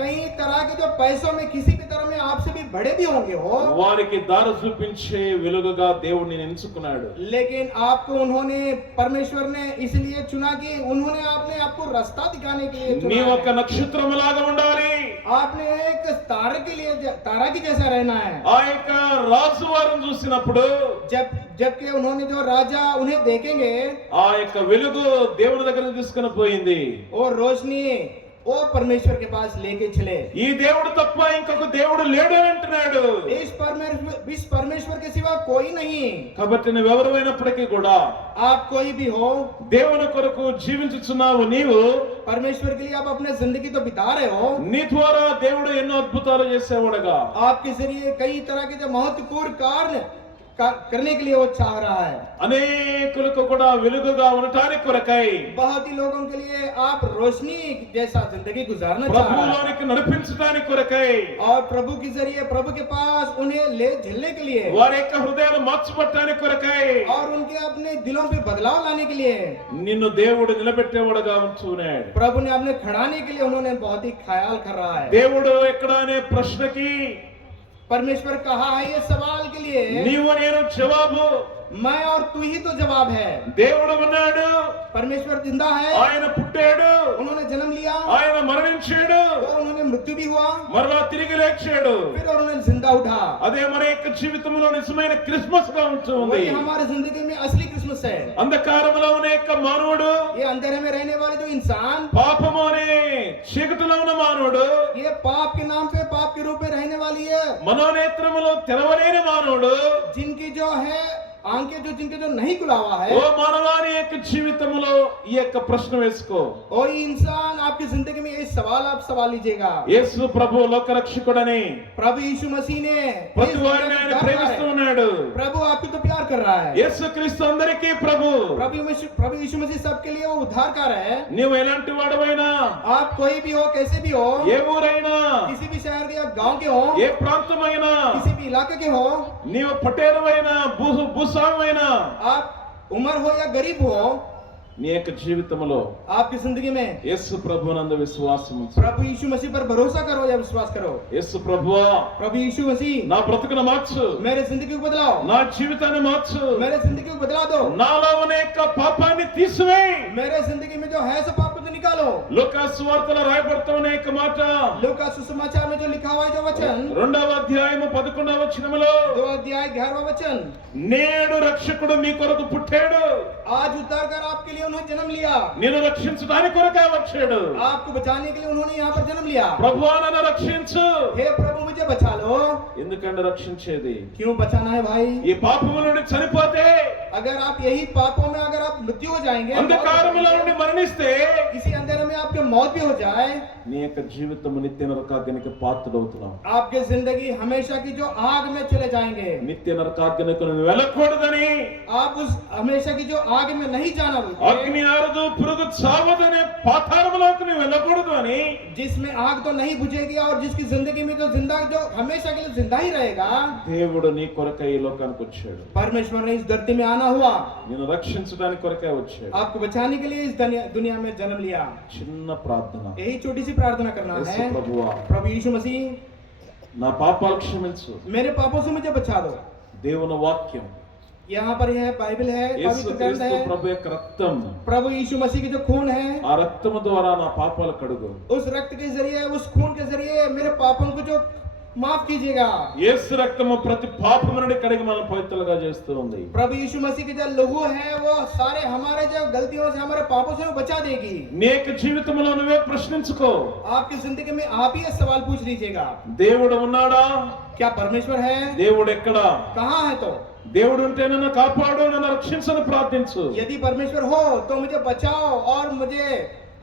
कई तरह के जो पैसों में किसी भी तरह में आपसे भी बड़े भी होंगे हो, వారికి దారి చూపించే వెలుగుగా దేవుడు నేను ఎంచుకున్నాడు. लेकिन आपको उन्होंने परमेश्वर ने इसलिए चुना कि उन्होंने आपको रास्ता दिखाने के लिए चुना నీవు है। ఒక నక్షత్రములాగా ఉండాలి. आपने एक तारा की जैसा रहना है। ఆ యొక్క రాజు వారిని చూసినప్పుడు जबकि उन्होंने जो राजा उन्हें देखेंगे, ఆ యొక్క వెలుగు దేవుని దగ్గరికి తీసుకుని పోయింది. और रोशनी वो परमेश्वर के पास लेके चले। ఈ దేవుడు తప్ప ఇంకొక దేవుడు లేడు అని అంటున్నాడు. इस परमेश्वर के सिवा कोई नहीं। కాబట్టి నువ్వెవరైనప్పటికీ కూడా आप कोई भी हो, దేవుని కొరకు జీవించుచున్నావు. నీవు परमेश्वर के लिए आप अपने जिंदगी तो बिता रहे हो। నీ ద్వారా దేవుడు ఎన్నో అద్భుతాలు చేసేవాడుగా आपके जरिए कई तरह के जो महत्वपूर्ण कार्य करने के लिए वो चाह रहा है। అనేకులకు కూడా వెలుగుగా ఉండటానికి కొరకై बहुत ही लोगों के लिए आप रोशनी जैसा जिंदगी गुजारना चाह रहे हैं, ప్రభువులోనికి నడిపించడానికి కొరకై और प्रभु के जरिए प्रभु के पास उन्हें ले झेलने के लिए, వారి యొక్క హృదయాలు మార్చబడటానికి కొరకై और उनके अपने दिलों पे बदलाव लाने के लिए నిన్ను దేవుడు నిలబెట్టేవాడుగా ఉంచున్నాడు. प्रभु ने अपने खड़ाने के लिए उन्होंने बहुत ही ख्याल कर रहा है। దేవుడు ఎక్కడ అనే ప్రశ్నకి परमेश्वर कहा है ये सवाल के लिए నీవు నేను జవాబు. मैं और तू ही तो जवाब है। దేవుడు ఉన్నాడు, परमेश्वर जिंदा है, ఆయన పుట్టాడు, उन्होंने जन्म लिया, ఆయన మరణించాడు, और उन्होंने मृत्यु भी हुआ, మరలా తిరిగి లేచాడు. फिर और उन्होंने जिंदा उठा। అదే మన యొక్క జీవితంలో నిజమైన క్రిస్మస్ గా ఉంటుంది. वही हमारे जिंदगी में असली क्रिसमस है। అంధకారంలో ఉన్న యొక్క మానవుడు, ये अंधेरे में रहने वाले जो इंसान, పాపము అనే చీకటిలో ఉన్న మానవుడు, ये पाप के नाम पे पाप के रूप में रहने वाली है, మనోనేత్రములో తెరవలేని మానవుడు, जिनकी जो है आंखें जिनके जो नहीं खुला हुआ है। ఓ మానవాని యొక్క జీవితంలో ఈ యొక్క ప్రశ్న వేసుకో. और ये इंसान आपकी जिंदगी में ये सवाल आप सवाल लीजिएगा। యేసు ప్రభు లోక రక్షకుడని प्रभु यीशु मसीह ने ప్రతి వారిని ఆయన ప్రేమిస్తూ ఉన్నాడు. प्रभु आपको तो प्यार कर रहा है। యేసు క్రీస్తు అందరికీ ప్రభు. प्रभु यीशु मसीह सबके लिए वो उद्धारकार है। నీవు ఎలాంటి వాడవైనా, आप कोई भी हो, कैसे भी हो, ఏ ఊరైనా, किसी भी शहर के या गांव के हो, ఏ ప్రాంతమైనా, किसी भी इलाके के हो, నీవు పటేలమైనా భూస్వామైనా, आप उम्र हो या गरीब हो, నీ యొక్క జీవితంలో आपकी जिंदगी में యేసు ప్రభునందు విశ్వాసం ఉంచు. प्रभु यीशु मसीह पर भरोसा करो या विश्वास करो। యేసు ప్రభువా, प्रभु यीशु मसीह నా బ్రతుకును మార్చు, मेरे जिंदगी को बदलाओ, నా జీవితాన్ని మార్చు, मेरे जिंदगी को बदला दो, నాలో ఉన్న యొక్క పాపాన్ని తీసివేయి. मेरे जिंदगी में जो है सब पाप को निकालो। లూకా సువార్తలో రాయబడుతున్న యొక్క మాట लूका सुसमाचार में जो लिखा हुआ है जो वचन, 2వ అధ్యాయము 11వ వచనములో, 2 अध्याय 11वां वचन, నేడు రక్షకుడు మీ కొరకు పుట్టాడు, आज उद्धारकर आपके लिए उन्होंने जन्म लिया, నిన్ను రక్షించడానికి కొరకే వచ్చాడు. आपको बचाने के लिए उन्होंने यहाँ पर जन्म लिया। ప్రభువా నన్ను రక్షించు. हे प्रभु मुझे बचा लो। ఎందుకంటే రక్షించేది क्यों बचाना है भाई? ఈ పాపము నుండి చనిపోతే, अगर आप यही पापों में अगर आप मृत्यु हो जाएंगे, అంధకారములో నుండి మరణిస్తే, इसी अंधेरे में आपके मौत भी हो जाए, నీ యొక్క జీవితం నిత్య నరకాగ్నికి పాత్రుడవుతున్నావు. आपकी जिंदगी हमेशा की जो आग में चले जाएंगे। నిత్య నరకాగ్నికి నువ్వు వెళ్ళకూడదని, आप उस हमेशा की जो आग में नहीं जाना, అగ్ని ఆరదు పురుగు చావదనే పాతాళములోకి నువ్వు వెళ్ళకూడదు అని, जिसमें आग तो नहीं बुझेगी और जिसकी जिंदगी में तो जिंदा जो हमेशा के लिए जिंदा ही रहेगा। దేవుడు నీ కొరకై ఈ లోకానికి వచ్చాడు. परमेश्वर ने इस धरती में आना हुआ, నిన్ను రక్షించడానికి కొరకే వచ్చాడు. आपको बचाने के लिए इस दुनिया में जन्म लिया। చిన్న ప్రార్థన. यही छोटी सी प्रार्थना करना యేసు है। ప్రభువా, प्रभु यीशु मसीह, నా పాపాలు క్షమించు. मेरे पापों से मुझे बचा दो। దేవుని వాక్యం, यहाँ पर यह बाइबल है, యేసు पवित्र ग्रंथ క్రీస్తు है, ప్రభు యొక్క రక్తం, प्रभु यीशु मसीह की जो खून है, ఆ రక్తము ద్వారా నా పాపాలు కడుగు. उस रक्त के जरिए, उस खून के जरिए मेरे पापों को जो माफ कीजिएगा। యేసు రక్తము ప్రతి పాపము నుండి కడిగి మనల్ని పవిత్రులుగా చేస్తూ ఉంది. प्रभु यीशु मसीह की जो लहू है वो सारे हमारे जो गलतियों से, हमारे पापों से वो बचा देगी। నీ యొక్క జీవితంలో నువ్వే ప్రశ్నించుకో, आपकी जिंदगी में आप ही ये सवाल पूछ लीजिएगा, దేవుడు ఉన్నాడా? क्या परमेश्वर है? దేవుడు ఎక్కడా? कहाँ है? तो దేవుడు ఉంటే నన్ను కాపాడు, నన్ను రక్షించని ప్రార్థించు. यदि परमेश्वर हो तो मुझे बचाओ और मुझे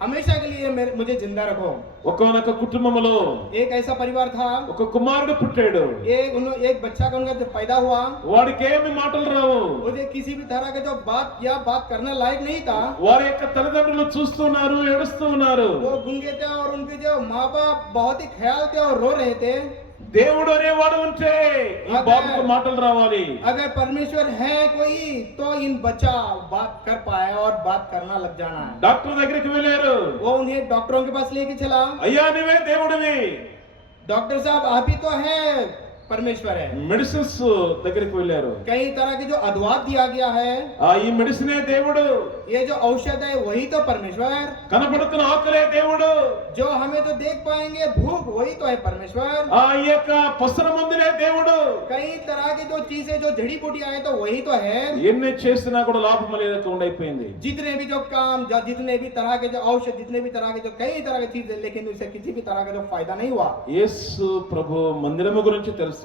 हमेशा के लिए मुझे जिंदा रखो। ఒకనొక కుటుంబములో एक ऐसा परिवार था, ఒక కుమారుడు పుట్టాడు. एक बच्चा का उनका जब पैदा हुआ, వాడికి ఏమి మాటలు రావు. मुझे किसी भी तरह का जो बात करने लायक नहीं था। వారి యొక్క తల్లిదండ్రులు చూస్తున్నారు, ఏడుస్తూ ఉన్నారు. वो गूंगे थे और उनके जो माँ बाप बहुत ही ख्याल थे और रो रहे थे। దేవుడు అనేవాడు ఉంటే ఈ బాబుకు మాటలు రావాలి. अगर परमेश्वर है कोई तो इन बच्चा बात कर पाए और बात करना लग जाना है। డాక్టర్ దగ్గరికి వెళ్ళారు. वो उन्हें डॉक्टरों के पास लेके चला। అయ్యా నువ్వే దేవుడివి, डॉक्टर साहब आप ही तो है परमेश्वर है। మెడిసిన్స్ దగ్గరికి వెళ్ళారు. कई तरह के जो अद्वात दिया गया है, ఈ మెడిసినే దేవుడు, ये जो औषध है वही तो परमेश्वर, కనపడుతున్న ఆకులే దేవుడు, जो हमें तो देख पाएंगे भूख वही तो है परमेश्वर, ఈ యొక్క పసర మందులే దేవుడు. कई तरह की जो चीजें जो जड़ी बूटियां है तो वही तो है। ఎన్ని చేసినా కూడా లాభం లేకుండా అయిపోయింది. जितने भी जो काम जितने भी तरह के जो औषध, जितने भी तरह के जो कई तरह की चीजें, लेकिन उससे किसी भी तरह का जो फायदा नहीं हुआ। యేసు ప్రభు మందిరము గురించి తెలుసుకున్నారు.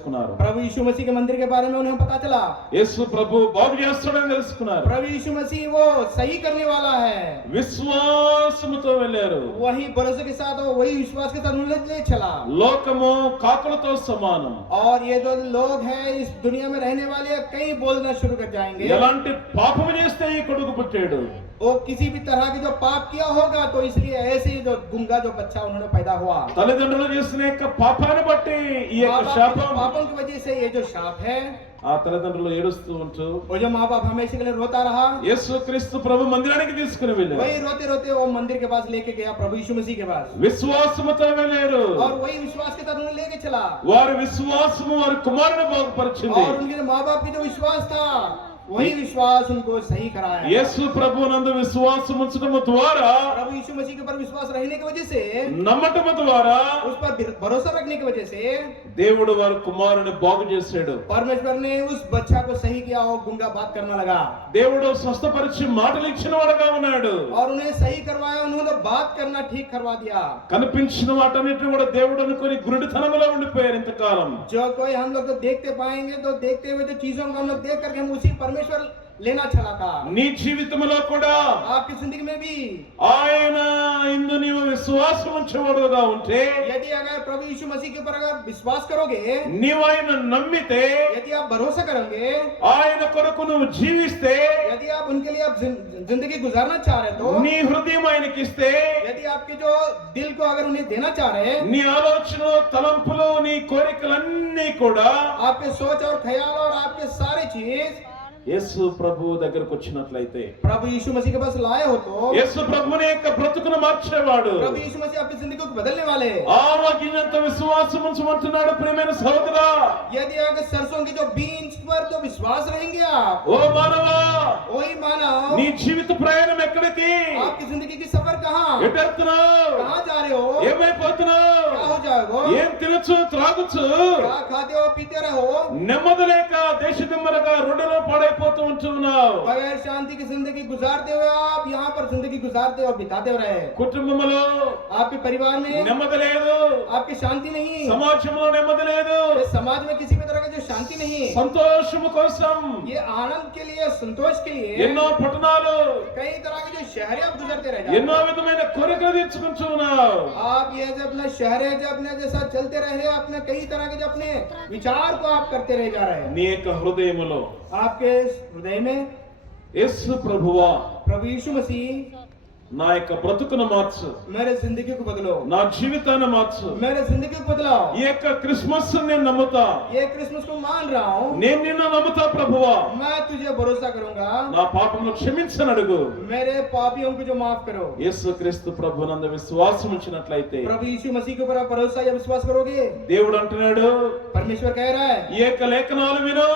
प्रभु यीशु मसीह के मंदिर के बारे में उन्हें पता चला। యేసు ప్రభు బాగు చేస్తాడని తెలుసుకున్నారు. प्रभु यीशु मसीह वो सही करने वाला है। విశ్వాసముతో వెళ్ళారు. वही भरोसे के साथ, वही विश्वास के साथ उन्हें ले चला। లోకము కాకులతో సమానం. और ये जो लोग हैं इस दुनिया में रहने वाले कई बोलना शुरू कर जाएंगे, ఎలాంటి పాపము చేస్తే ఈ కొడుకు పుట్టాడు, वो किसी भी तरह के जो पाप किया होगा तो इसलिए ऐसे ही जो गुंगा जो बच्चा उन्होंने पैदा हुआ, తల్లిదండ్రులు చేసిన యొక్క పాపాన్ని బట్టి ఈ యొక్క శాపం. पापों की वजह से ये जो शाप है, ఆ తల్లిదండ్రులు ఏడుస్తూ ఉంటూ वो जो माँ बाप हमेशा के लिए रोता रहा, యేసు క్రీస్తు ప్రభు మందిరానికి తీసుకుని వెళ్ళారు. वही रोते रोते वो मंदिर के पास लेके गया, प्रभु यीशु मसीह के पास, విశ్వాసముతో వెళ్ళారు. और वही विश्वास के साथ उन्हें लेके चला। వారి విశ్వాసము వారి కుమారుని బాగుపరిచింది. और उनके जो माँ बाप की जो विश्वास था वही विश्वास उनको सही कराया। యేసు ప్రభు నందు విశ్వాసం ఉంచడం ద్వారా, प्रभु यीशु मसीह के ऊपर विश्वास रहने की वजह से, నమ్మటం ద్వారా उस पर भरोसा रखने की वजह से దేవుడు వారి కుమారుని బాగు చేశాడు. परमेश्वर ने उस बच्चा को सही किया और गुंगा बात करने लगा, దేవుడు స్వస్థపరిచి మాటలు ఇచ్చిన వాడుగా ఉన్నాడు. और उन्हें सही करवाया, उन्होंने बात करना ठीक करवा दिया। కనిపించిన వాటన్నిటిని కూడా దేవుడు అనుకొని గురుడితనములో ఉండిపోయారు ఇంతకాలం. जो कोई हम लोग तो देखते पाएंगे, तो देखते हुए जो चीजों को हम लोग देख करके हम उसी परमेश्वर लेना चला था। నీ జీవితంలో కూడా आपकी जिंदगी में भी ఆయన ఇందు నీవు విశ్వాసం ఉంచేవాడుగా ఉంటే, यदि अगर प्रभु यीशु मसीह के ऊपर अगर विश्वास करोगे, నీవు ఆయన నమ్మితే, यदि आप भरोसा करोगे, ఆయన కొరకు నువ్వు జీవిస్తే, यदि आप उनके लिए आप जिंदगी गुजारना चाह रहे तो, నీ హృదయం ఆయనకిస్తే, यदि आपके जो दिल को अगर उन्हें देना चाह रहे, నీ ఆలోచనలు తలంపులు నీ కోరికలన్నీ కూడా आपके सोच और ख्याल और आपके सारे चीज యేసు ప్రభు దగ్గరకు వచ్చినట్లయితే, प्रभु यीशु मसीह के पास लाए हो तो యేసు ప్రభుని యొక్క బ్రతుకును మార్చేవాడు. प्रभु यीशु मसीह आपकी जिंदगी को बदलने वाले। ఆవగినంత విశ్వాసం ఉంచమంటున్నాడు ప్రియమైన సహోదరా. यदि अगर सरसों की जो बीज पर जो विश्वास रहेंगे आप, ఓ మానవా, वही माना నీ జీవిత ప్రయాణం ఎక్కడికి? आपकी जिंदगी की सफर कहाँ, ఎటెళ్తున్నావు? कहाँ जा रहे हो, ఏమైపోతున్నావు? क्या हो जाएगा, ఏం తినచ్చు త్రాగొచ్చు? क्या खाते हो पीते रहो, నెమ్మది లేక దేశదిమ్మరగా రోడ్డులో పాడైపోతూ ఉంటున్నావు. बगैर शांति की जिंदगी गुजारते हुए आप यहाँ पर जिंदगी गुजारते और बिताते हो रहे। కుటుంబంలో आपके परिवार में నెమ్మది లేదు, आपकी शांति नहीं, సమాజంలో నెమ్మది లేదు. इस समाज में किसी भी तरह की जो शांति नहीं, సంతోషము కోసం ये आनंद के लिए, संतोष के लिए ఎన్నో పట్టణాలు, कई तरह के जो शहर आप गुजरते रह जाते ఎన్నో విధమైన కోరికలు తీర్చుకుంటున్నావు. आप ये जब अपना शहर है, जब अपने जैसा चलते रहे, अपने कई तरह के जो अपने विचार को आप करते रह जा रहे हैं। నీ యొక్క హృదయములో आपके हृदय में యేసు ప్రభువా, प्रभु यीशु मसीह నా యొక్క బ్రతుకును మార్చు, मेरे जिंदगी को बदलो, నా జీవితాన్ని మార్చు. मेरे जिंदगी को बदलाओ। ఈ యొక్క క్రిస్మస్ నేను నమ్ముతా, ये क्रिसमस को मान रहा हूँ, నేను నిన్ను నమ్ముతా ప్రభువా. मैं तुझे भरोसा करूंगा, నా పాపములు క్షమించని అడుగు. मेरे पापियों को जो माफ करो। యేసు క్రీస్తు ప్రభునందు విశ్వాసం ఉంచినట్లయితే प्रभु यीशु मसीह के ऊपर आप भरोसा या विश्वास करोगे, దేవుడు అంటున్నాడు, परमेश्वर कह रहा है, ఈ యొక్క లేఖనాలు విను,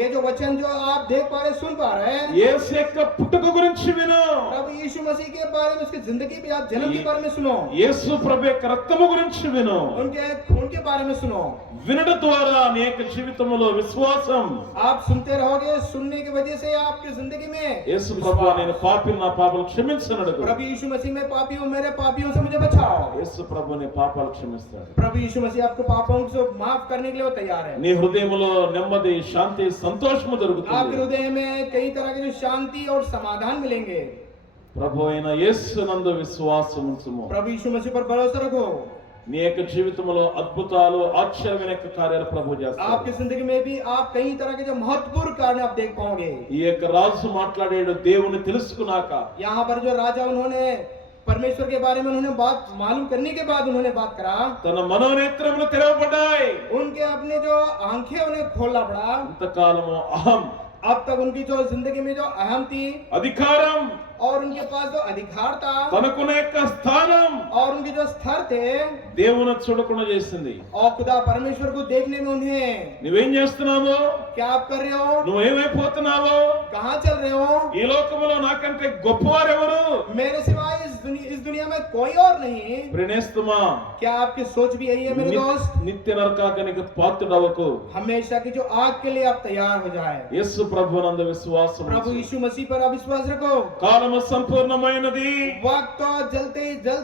ये जो वचन जो आप देख पा रहे, सुन पा रहे हैं, యేసు యొక్క పుట్టుక గురించి విను, प्रभु यीशु मसीह के बारे में, उसकी जिंदगी भी आप जन्म के बारे में सुनो, యేసు ప్రభు యొక్క రక్తము గురించి విను. उनके खून के बारे में सुनो। వినడం ద్వారా నీ యొక్క జీవితంలో విశ్వాసం. आप सुनते रहोगे, सुनने की वजह से आपकी जिंदगी में యేసు ప్రభువా, నేను పాపిని, నా పాపాలు క్షమించని అడుగు. प्रभु यीशु मसीह में पापी हूँ, मेरे पापियों से मुझे बचाओ। యేసు ప్రభు నీ పాపాలు క్షమిస్తాడు. प्रभु यीशु मसीह आपको पापों से माफ करने के लिए वो तैयार है। నీ హృదయములో నెమ్మది, శాంతి, సంతోషము आपके దొరుకుతుంది. हृदय में कई तरह के जो शांति और समाधान मिलेंगे। ప్రభు అయిన యేసు నందు విశ్వాసం ఉంచుము. प्रभु यीशु मसीह पर भरोसा रखो। నీ యొక్క జీవితంలో అద్భుతాలు, ఆశ్చర్యమైన యొక్క కార్యాలు ప్రభు చేస్తాడు. आपकी जिंदगी में भी आप कई तरह के जो महत्वपूर्ण कार्य आप देख पाओगे। ఈ యొక్క రాజు మాట్లాడాడు, దేవుని తెలుసుకున్నాక. यहाँ पर जो राजा उन्होंने परमेश्वर के बारे में उन्होंने बात मालूम करने के बाद उन्होंने बात करा, తన మనోనేత్రములు తెరవబడ్డాయి. उनके अपने जो आंखें उन्हें खोलना पड़ा। ఇంతకాలము అహం, अब तक उनकी जो जिंदगी में जो अहम थी, అధికారం, और उनके पास जो अधिकार था తనకున్న యొక్క స్థానం और उनके जो स्तर थे దేవుని చూడకుండా చేసింది. और खुदा परमेश्वर को देखने में उन्हें నువ్వేం చేస్తున్నావు? क्या आप कर रहे हो, నువ్వేమైపోతున్నావు? कहाँ चल रहे हो। ఈ లోకములో నాకంటే గొప్పవారు ఎవరు? मेरे सिवाय इस दुनिया में कोई और नहीं। ప్రణేస్తమా क्या आपकी सोच भी यही है मेरे दोस्त। నిత్య నరకాగ్నికి పాత్రుడవకు. हमेशा की जो आग के लिए आप तैयार हो जाए। యేసు ప్రభువునందు విశ్వాసం प्रभु ఉంచు. यीशु मसीह पर आप विश्वास रखो। కాలము సంపూర్ణమైనది. वक्त तो जल्द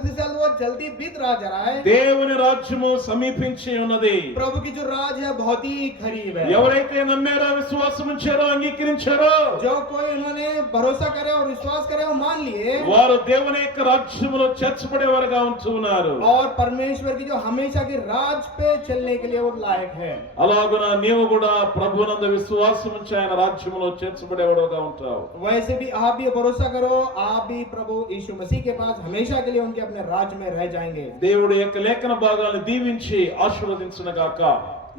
से जल्द वो जल्दी बीत रहा जा रहा है। దేవుని రాజ్యము సమీపించి ఉన్నది. प्रभु की जो राज है बहुत ही करीब है। ఎవరైతే నమ్మారో, విశ్వాసం ఉంచారో, అంగీకరించారో जो कोई उन्होंने भरोसा करे और विश्वास करे और मान लिए వారు దేవుని యొక్క రాజ్యములో చేర్చబడేవారుగా ఉంటున్నారు. और परमेश्वर की जो हमेशा के राज पे चलने के लिए वो लायक है। అలాగున నీవు కూడా ప్రభువునందు విశ్వాసం ఉంచి ఆయన రాజ్యములో చేర్చబడేవాడుగా ఉంటావు. वैसे भी आप भी भरोसा करो, आप भी प्रभु यीशु मसीह के पास हमेशा के लिए उनके अपने राज में रह जाएंगे। దేవుడి యొక్క లేఖన భాగాలను దీవించి ఆశీర్వదించునుగాక.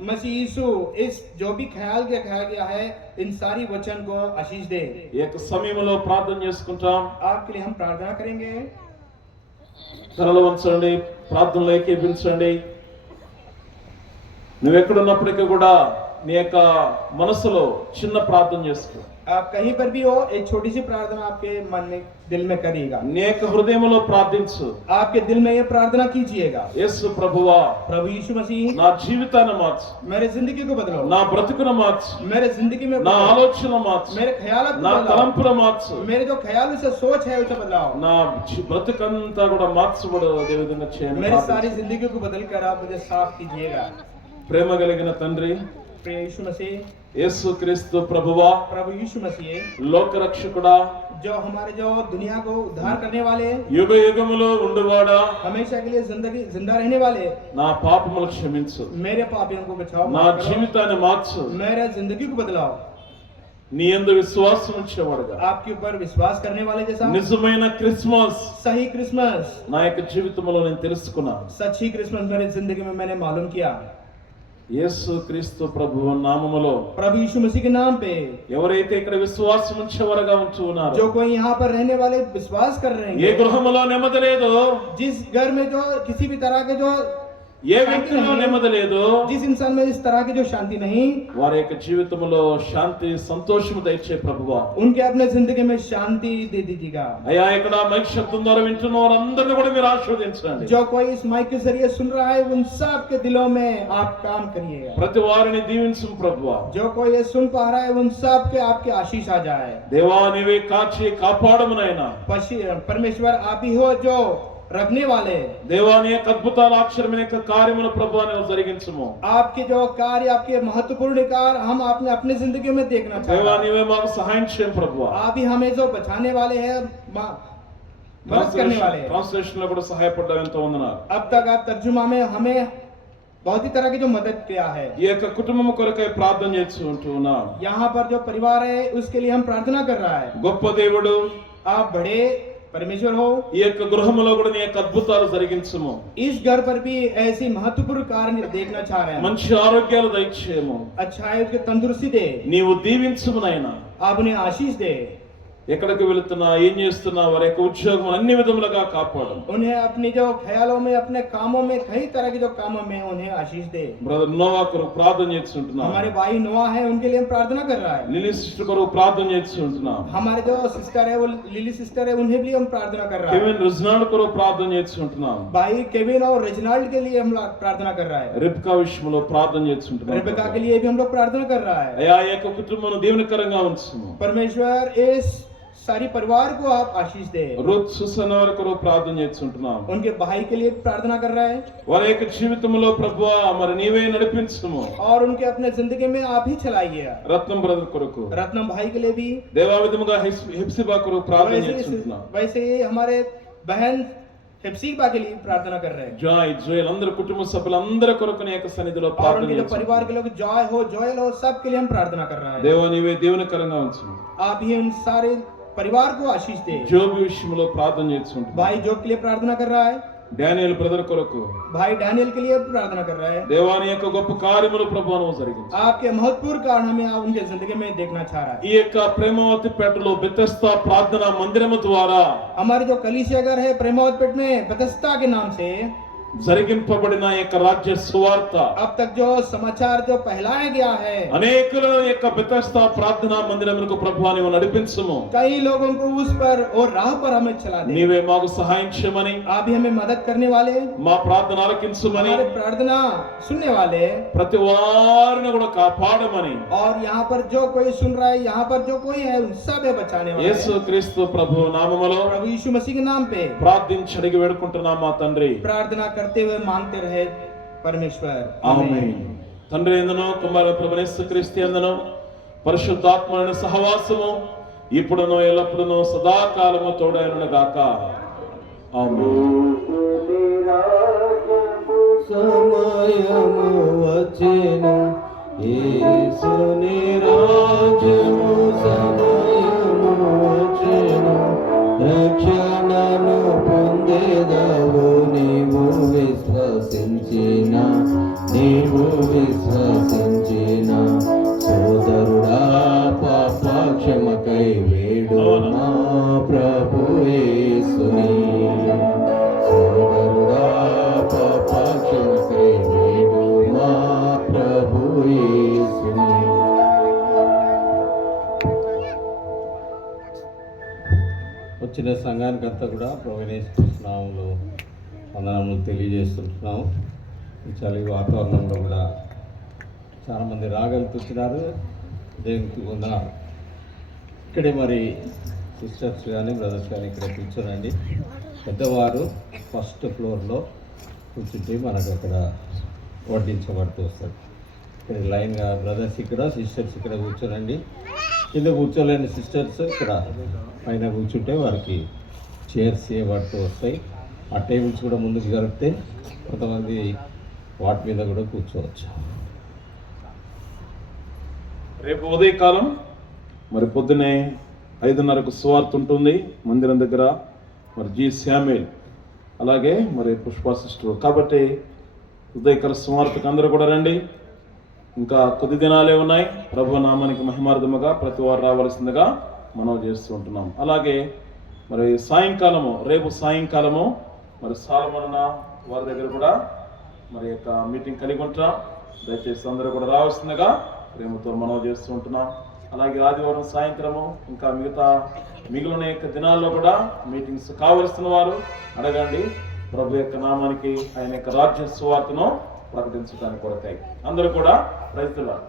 मसीह यीशु इस जो भी ख्याल के कहा गया है इन सारी वचन को आशीष दे। ఈ యొక్క సమయంలో ప్రార్థన చేసుకుంటాం. आपके लिए हम प्रार्थना करेंगे। తలలు వంచండి, ప్రార్థనలో ఏకీభవించండి. నువ్వెక్కడున్నప్పటికీ కూడా నీ యొక్క మనసులో చిన్న ప్రార్థన చేసుకో. आप कहीं पर भी हो, एक छोटी सी प्रार्थना आपके मन में दिल में करिएगा। నీ యొక్క హృదయంలో ప్రార్థించు. आपके दिल में ये प्रार्थना कीजिएगा। యేసు ప్రభువా, प्रभु यीशु मसीह నా జీవితాన్ని మార్చు, मेरे जिंदगी को बदलो, నా బ్రతుకును మార్చు, मेरे जिंदगी में నా बदलाओ, ఆలోచన మార్చు, मेरे ख्यालों को నా बदलाओ, తలంపులు మార్చు, मेरे जो ख्याल से सोच है उसे बदलाओ। నా బ్రతుకంతా కూడా మార్చబడు అదే విధంగా చేయండి. मेरी सारी जिंदगी को बदल कर आप मुझे साफ कीजिएगा। ప్రేమ కలిగిన తండ్రి प्रिय यीशु मसीह, యేసు క్రీస్తు ప్రభువా, प्रभु यीशु मसीह లోక రక్షకుడా, जो हमारे जो दुनिया को उद्धार करने वाले, యుగ యుగములో ఉండువాడా, हमेशा के लिए जिंदा रहने वाले, నా పాపములు క్షమించు, मेरे पापियों को बचाओ, నా माफ करो, జీవితాన్ని మార్చు. मेरे जिंदगी को बदलाओ। నీ యందు విశ్వాసం ఉంచేవాడుగా, आपके ऊपर विश्वास करने वाले जैसा నిజమైన క్రిస్మస్ सही क्रिसमस, నా యొక్క జీవితంలో నేను తెలుసుకున్నాను. सच्ची क्रिसमस मेरी जिंदगी में मैंने मालूम किया। యేసు క్రీస్తు ప్రభువు నామములో प्रभु यीशु मसीह के नाम पे ఎవరైతే ఇక్కడ విశ్వాసం ఉంచేవారుగా ఉంటూ ఉన్నారు, जो कोई यहाँ पर रहने वाले विश्वास कर रहे ఏ हैं, గృహములో నెమ్మది లేదు, जिस घर में जो किसी भी तरह के जो ఏ వ్యక్తిలో నెమ్మది లేదు, जिस इंसान में इस तरह की जो शांति नहीं, వారి యొక్క జీవితంలో శాంతి సంతోషము దయచే ప్రభువా. उनके अपने जिंदगी में शांति दे दीजिएगा। అయ్యా, ఇక్కడ మైక్ శబ్దం ద్వారా వింటున్న వారందరినీ కూడా మీరు ఆశీర్వదించండి. जो कोई इस माइक के जरिए सुन रहा है उन सब के दिलों में आप काम करिएगा। ప్రతి వారిని దీవించు ప్రభువా. जो कोई ये सुन पा रहा है उन सब के आपके आशीष आ जाए। దేవా, నీవే కాచి కాపాడము నాయనా. परमेश्वर आप ही हो जो रखने वाले। దేవా, నీ యొక్క అద్భుతాలు ఆశ్చర్యమైన యొక్క కార్యములు ప్రభువా నీవు జరిగించుము. आपके जो कार्य, आपके महत्वपूर्ण कार्य हम आपने अपनी जिंदगी में देखना चाहते దేవా, हैं। నీవే మాకు సహాయం చేయం ప్రభువా. आप ही हमें जो बचाने वाले हैं, मदद करने वाले हैं। ట్రాన్స్లేషన్ లో కూడా సహాయపడ్డావు, ఎంతో వందనాలు. अब तक आप तर्जुमा में हमें बहुत ही तरह की जो मदद किया है। ఈ యొక్క కుటుంబం కొరకై ప్రార్థన చేస్తూ ఉన్నాం. यहाँ पर जो परिवार है उसके लिए हम प्रार्थना कर रहा है। గొప్ప దేవుడు, आप बड़े परमेश्वर हो, ఈ యొక్క గృహములో కూడా నీ యొక్క అద్భుతాలు జరిగించుము. इस घर पर भी ऐसी महत्वपूर्ण कार्य देखना चाह रहे हैं। మంచి ఆరోగ్యాలు దయచేయము. अच्छा है, उसके तंदुरुस्ती दे, నీవు దీవించుము నాయనా. आप उन्हें आशीष दे, ఎక్కడికి వెళుతున్నా, ఏం చేస్తున్నా, వారి యొక్క ఉద్యోగం అన్ని విధములుగా కాపాడు. उन्हें अपनी जो ख्यालों में, अपने कामों में, कई तरह के जो कामों में उन्हें आशीष दे। బ్రదర్ నోవా కొరకు ప్రార్థన చేస్తుంటున్నాం. हमारे भाई नोआ है, उनके लिए हम प्रार्थना कर रहा है। లిలీ సిస్టర్ కొరకు ప్రార్థన చేస్తుంటున్నాం. हमारे जो सिस्टर है, वो लिली सिस्टर है, उन्हें भी हम प्रार्थना कर रहा है। కెవిన్ రిజ్నాల్డ్ కొరకు ప్రార్థన చేస్తుంటున్నాం. भाई केविन और रेजिनाल्ड के लिए हम प्रार्थना कर रहा है। రిబ్కా విషయంలో ప్రార్థన చేస్తుంటున్నాం. रेबेका के लिए भी हम लोग प्रार्थना कर रहा है। అయ్యా, ఈ యొక్క కుటుంబం దీవెనకరంగా ఉంచుము. परमेश्वर इस सारी परिवार को आप आशीष दे। రూత్ సుసన్న వారి కొరకు ప్రార్థన చేస్తుంటున్నాం. उनके भाई के लिए प्रार्थना कर रहा है వారి యొక్క జీవితంలో ప్రభువా మరి నీవే నడిపించుము. और उनके अपने जिंदगी में आप ही चलाइए। రత్నం బ్రదర్ కొరకు, रत्नम भाई के लिए भी దేవా విధముగా హెప్సిబా కొరకు ప్రార్థన చేస్తుంటున్నాం. वैसे ही हमारे बहन हेप्सीबा के लिए प्रार्थना कर रहे हैं। జాయ్, జోయల్ అందరు కుటుంబ సభ్యులందరి కొరకు నీ యొక్క సన్నిధిలో और ప్రార్థన उनके जो చేస్తున్నాం. परिवार के लोग जॉय हो, जोयल हो, सब के लिए हम प्रार्थना कर रहे हैं। దేవా నీవే దీవెనకరంగా ఉంచుము. आप ही उन सारे परिवार को आशीष दे। జోబు విషయంలో ప్రార్థన చేస్తుంటున్నాం. भाई जोब के लिए प्रार्थना कर रहा है। డానియేల్ బ్రదర్ కొరకు भाई डैनियल के लिए प्रार्थना कर रहा है। దేవాని యొక్క గొప్ప కార్యములు ప్రభువును జరిగించు. आपके महत्वपूर्ण कारण हमें उनके जिंदगी में देखना चाह रहा है। ఈ యొక్క ప్రేమవతిపేటలో బెతెస్దా ప్రార్థనా మందిరము ద్వారా हमारे जो कलीसिया घर है प्रेमावतपेट में बethesda के नाम से జరిగింపబడిన యొక్క రాజ్య సువార్త अब तक जो समाचार जो फैलाया गया है, అనేకుల యొక్క బెతెస్దా ప్రార్థనా మందిరమునకు ప్రభువా నీవు నడిపించుము. कई लोगों को उस पर और राह पर हमें चला दे। నీవే మాకు సహాయం చేయమని, आप भी हमें मदद करने वाले, మా ప్రార్థన ఆలకించుమని, हमारे प्रार्थना सुनने वाले, ప్రతి వారిని కూడా కాపాడమని और यहाँ पर जो कोई सुन रहा है, यहाँ पर जो कोई है, उन सब है बचाने वाले। యేసుక్రీస్తు ప్రభు నామములో प्रभु यीशु मसीह के नाम पे ప్రార్థించి అడిగి వేడుకుంటున్నాం మా తండ్రి. प्रार्थना करते हुए मांगते रहे परमेश्वर, ఆమేన్. తండ్రి యందును కుమార ప్రభు యేసుక్రీస్తు యందును పరిశుద్ధాత్మని సహవాసము ఇప్పుడును ఎల్లప్పుడును సదాకాలము తోడైనను గాక. ఆమేన్. సమయము వచ్చెను యేసుని రాజ్యము సమయము వచ్చెను రక్షణను పొందేదవు నీవు విశ్వసించిన సోదరుడా పాప క్షమకై వేడు నా ప్రభు యేసుని సోదరుడా పాప క్షమకై వేడు నా ప్రభు యేసుని. వచ్చిన సంఘానికంతా కూడా ప్రవేశిస్తున్నాములు వందనములు తెలియజేస్తుంటున్నాము. ఈ చలి వాతావరణంలో కూడా చాలామంది రాగలుగుతున్నారు. దేవునికి వందనాలు. ఇక్కడే మరి సిస్టర్స్ కానీ బ్రదర్స్ కానీ ఇక్కడ కూర్చోనండి. పెద్దవారు ఫస్ట్ ఫ్లోర్లో కూర్చుంటే మనకు అక్కడ వడ్డించబడుతూ వస్తారు. ఇక్కడ లైన్గా బ్రదర్స్ ఇక్కడ, సిస్టర్స్ ఇక్కడ కూర్చోనండి. కింద కూర్చోలేని సిస్టర్స్ ఇక్కడ పైన కూర్చుంటే వారికి చైర్స్ ఇవ్వబడుతూ వస్తాయి. ఆ టేబుల్స్ కూడా ముందుకు జరిగితే కొంతమంది వాటి మీద కూడా కూర్చోవచ్చు. రేపు ఉదయకాలం మరి పొద్దునే 5:30కు సువార్త ఉంటుంది మందిరం దగ్గర. మరి జి శామ్యూల్ అలాగే మరి పుష్ప సిస్టర్. కాబట్టి ఉదయకాల సువార్తకు అందరూ కూడా రండి. ఇంకా కొద్ది దినాలే ఉన్నాయి. ప్రభు నామానికి మహిమార్థముగా ప్రతి వారు రావాల్సిందిగా మనం చేస్తూ ఉంటున్నాం. అలాగే మరి సాయంకాలము, రేపు సాయంకాలము మరి సాలమన్న వారి దగ్గర కూడా మరి యొక్క మీటింగ్ కలిగి ఉంటాం. దయచేసి అందరూ కూడా రావాల్సిందిగా ప్రేమతో మనం చేస్తూ ఉంటున్నాం. అలాగే ఆదివారం సాయంత్రము ఇంకా మిగిలిన యొక్క దినాల్లో కూడా మీటింగ్స్ కావలసిన వారు అడగండి. ప్రభు యొక్క నామానికి ఆయన యొక్క రాజ్య సువార్తను ప్రకటించడానికి కొరకై అందరూ కూడా ప్రైజ్ ది లార్డ్.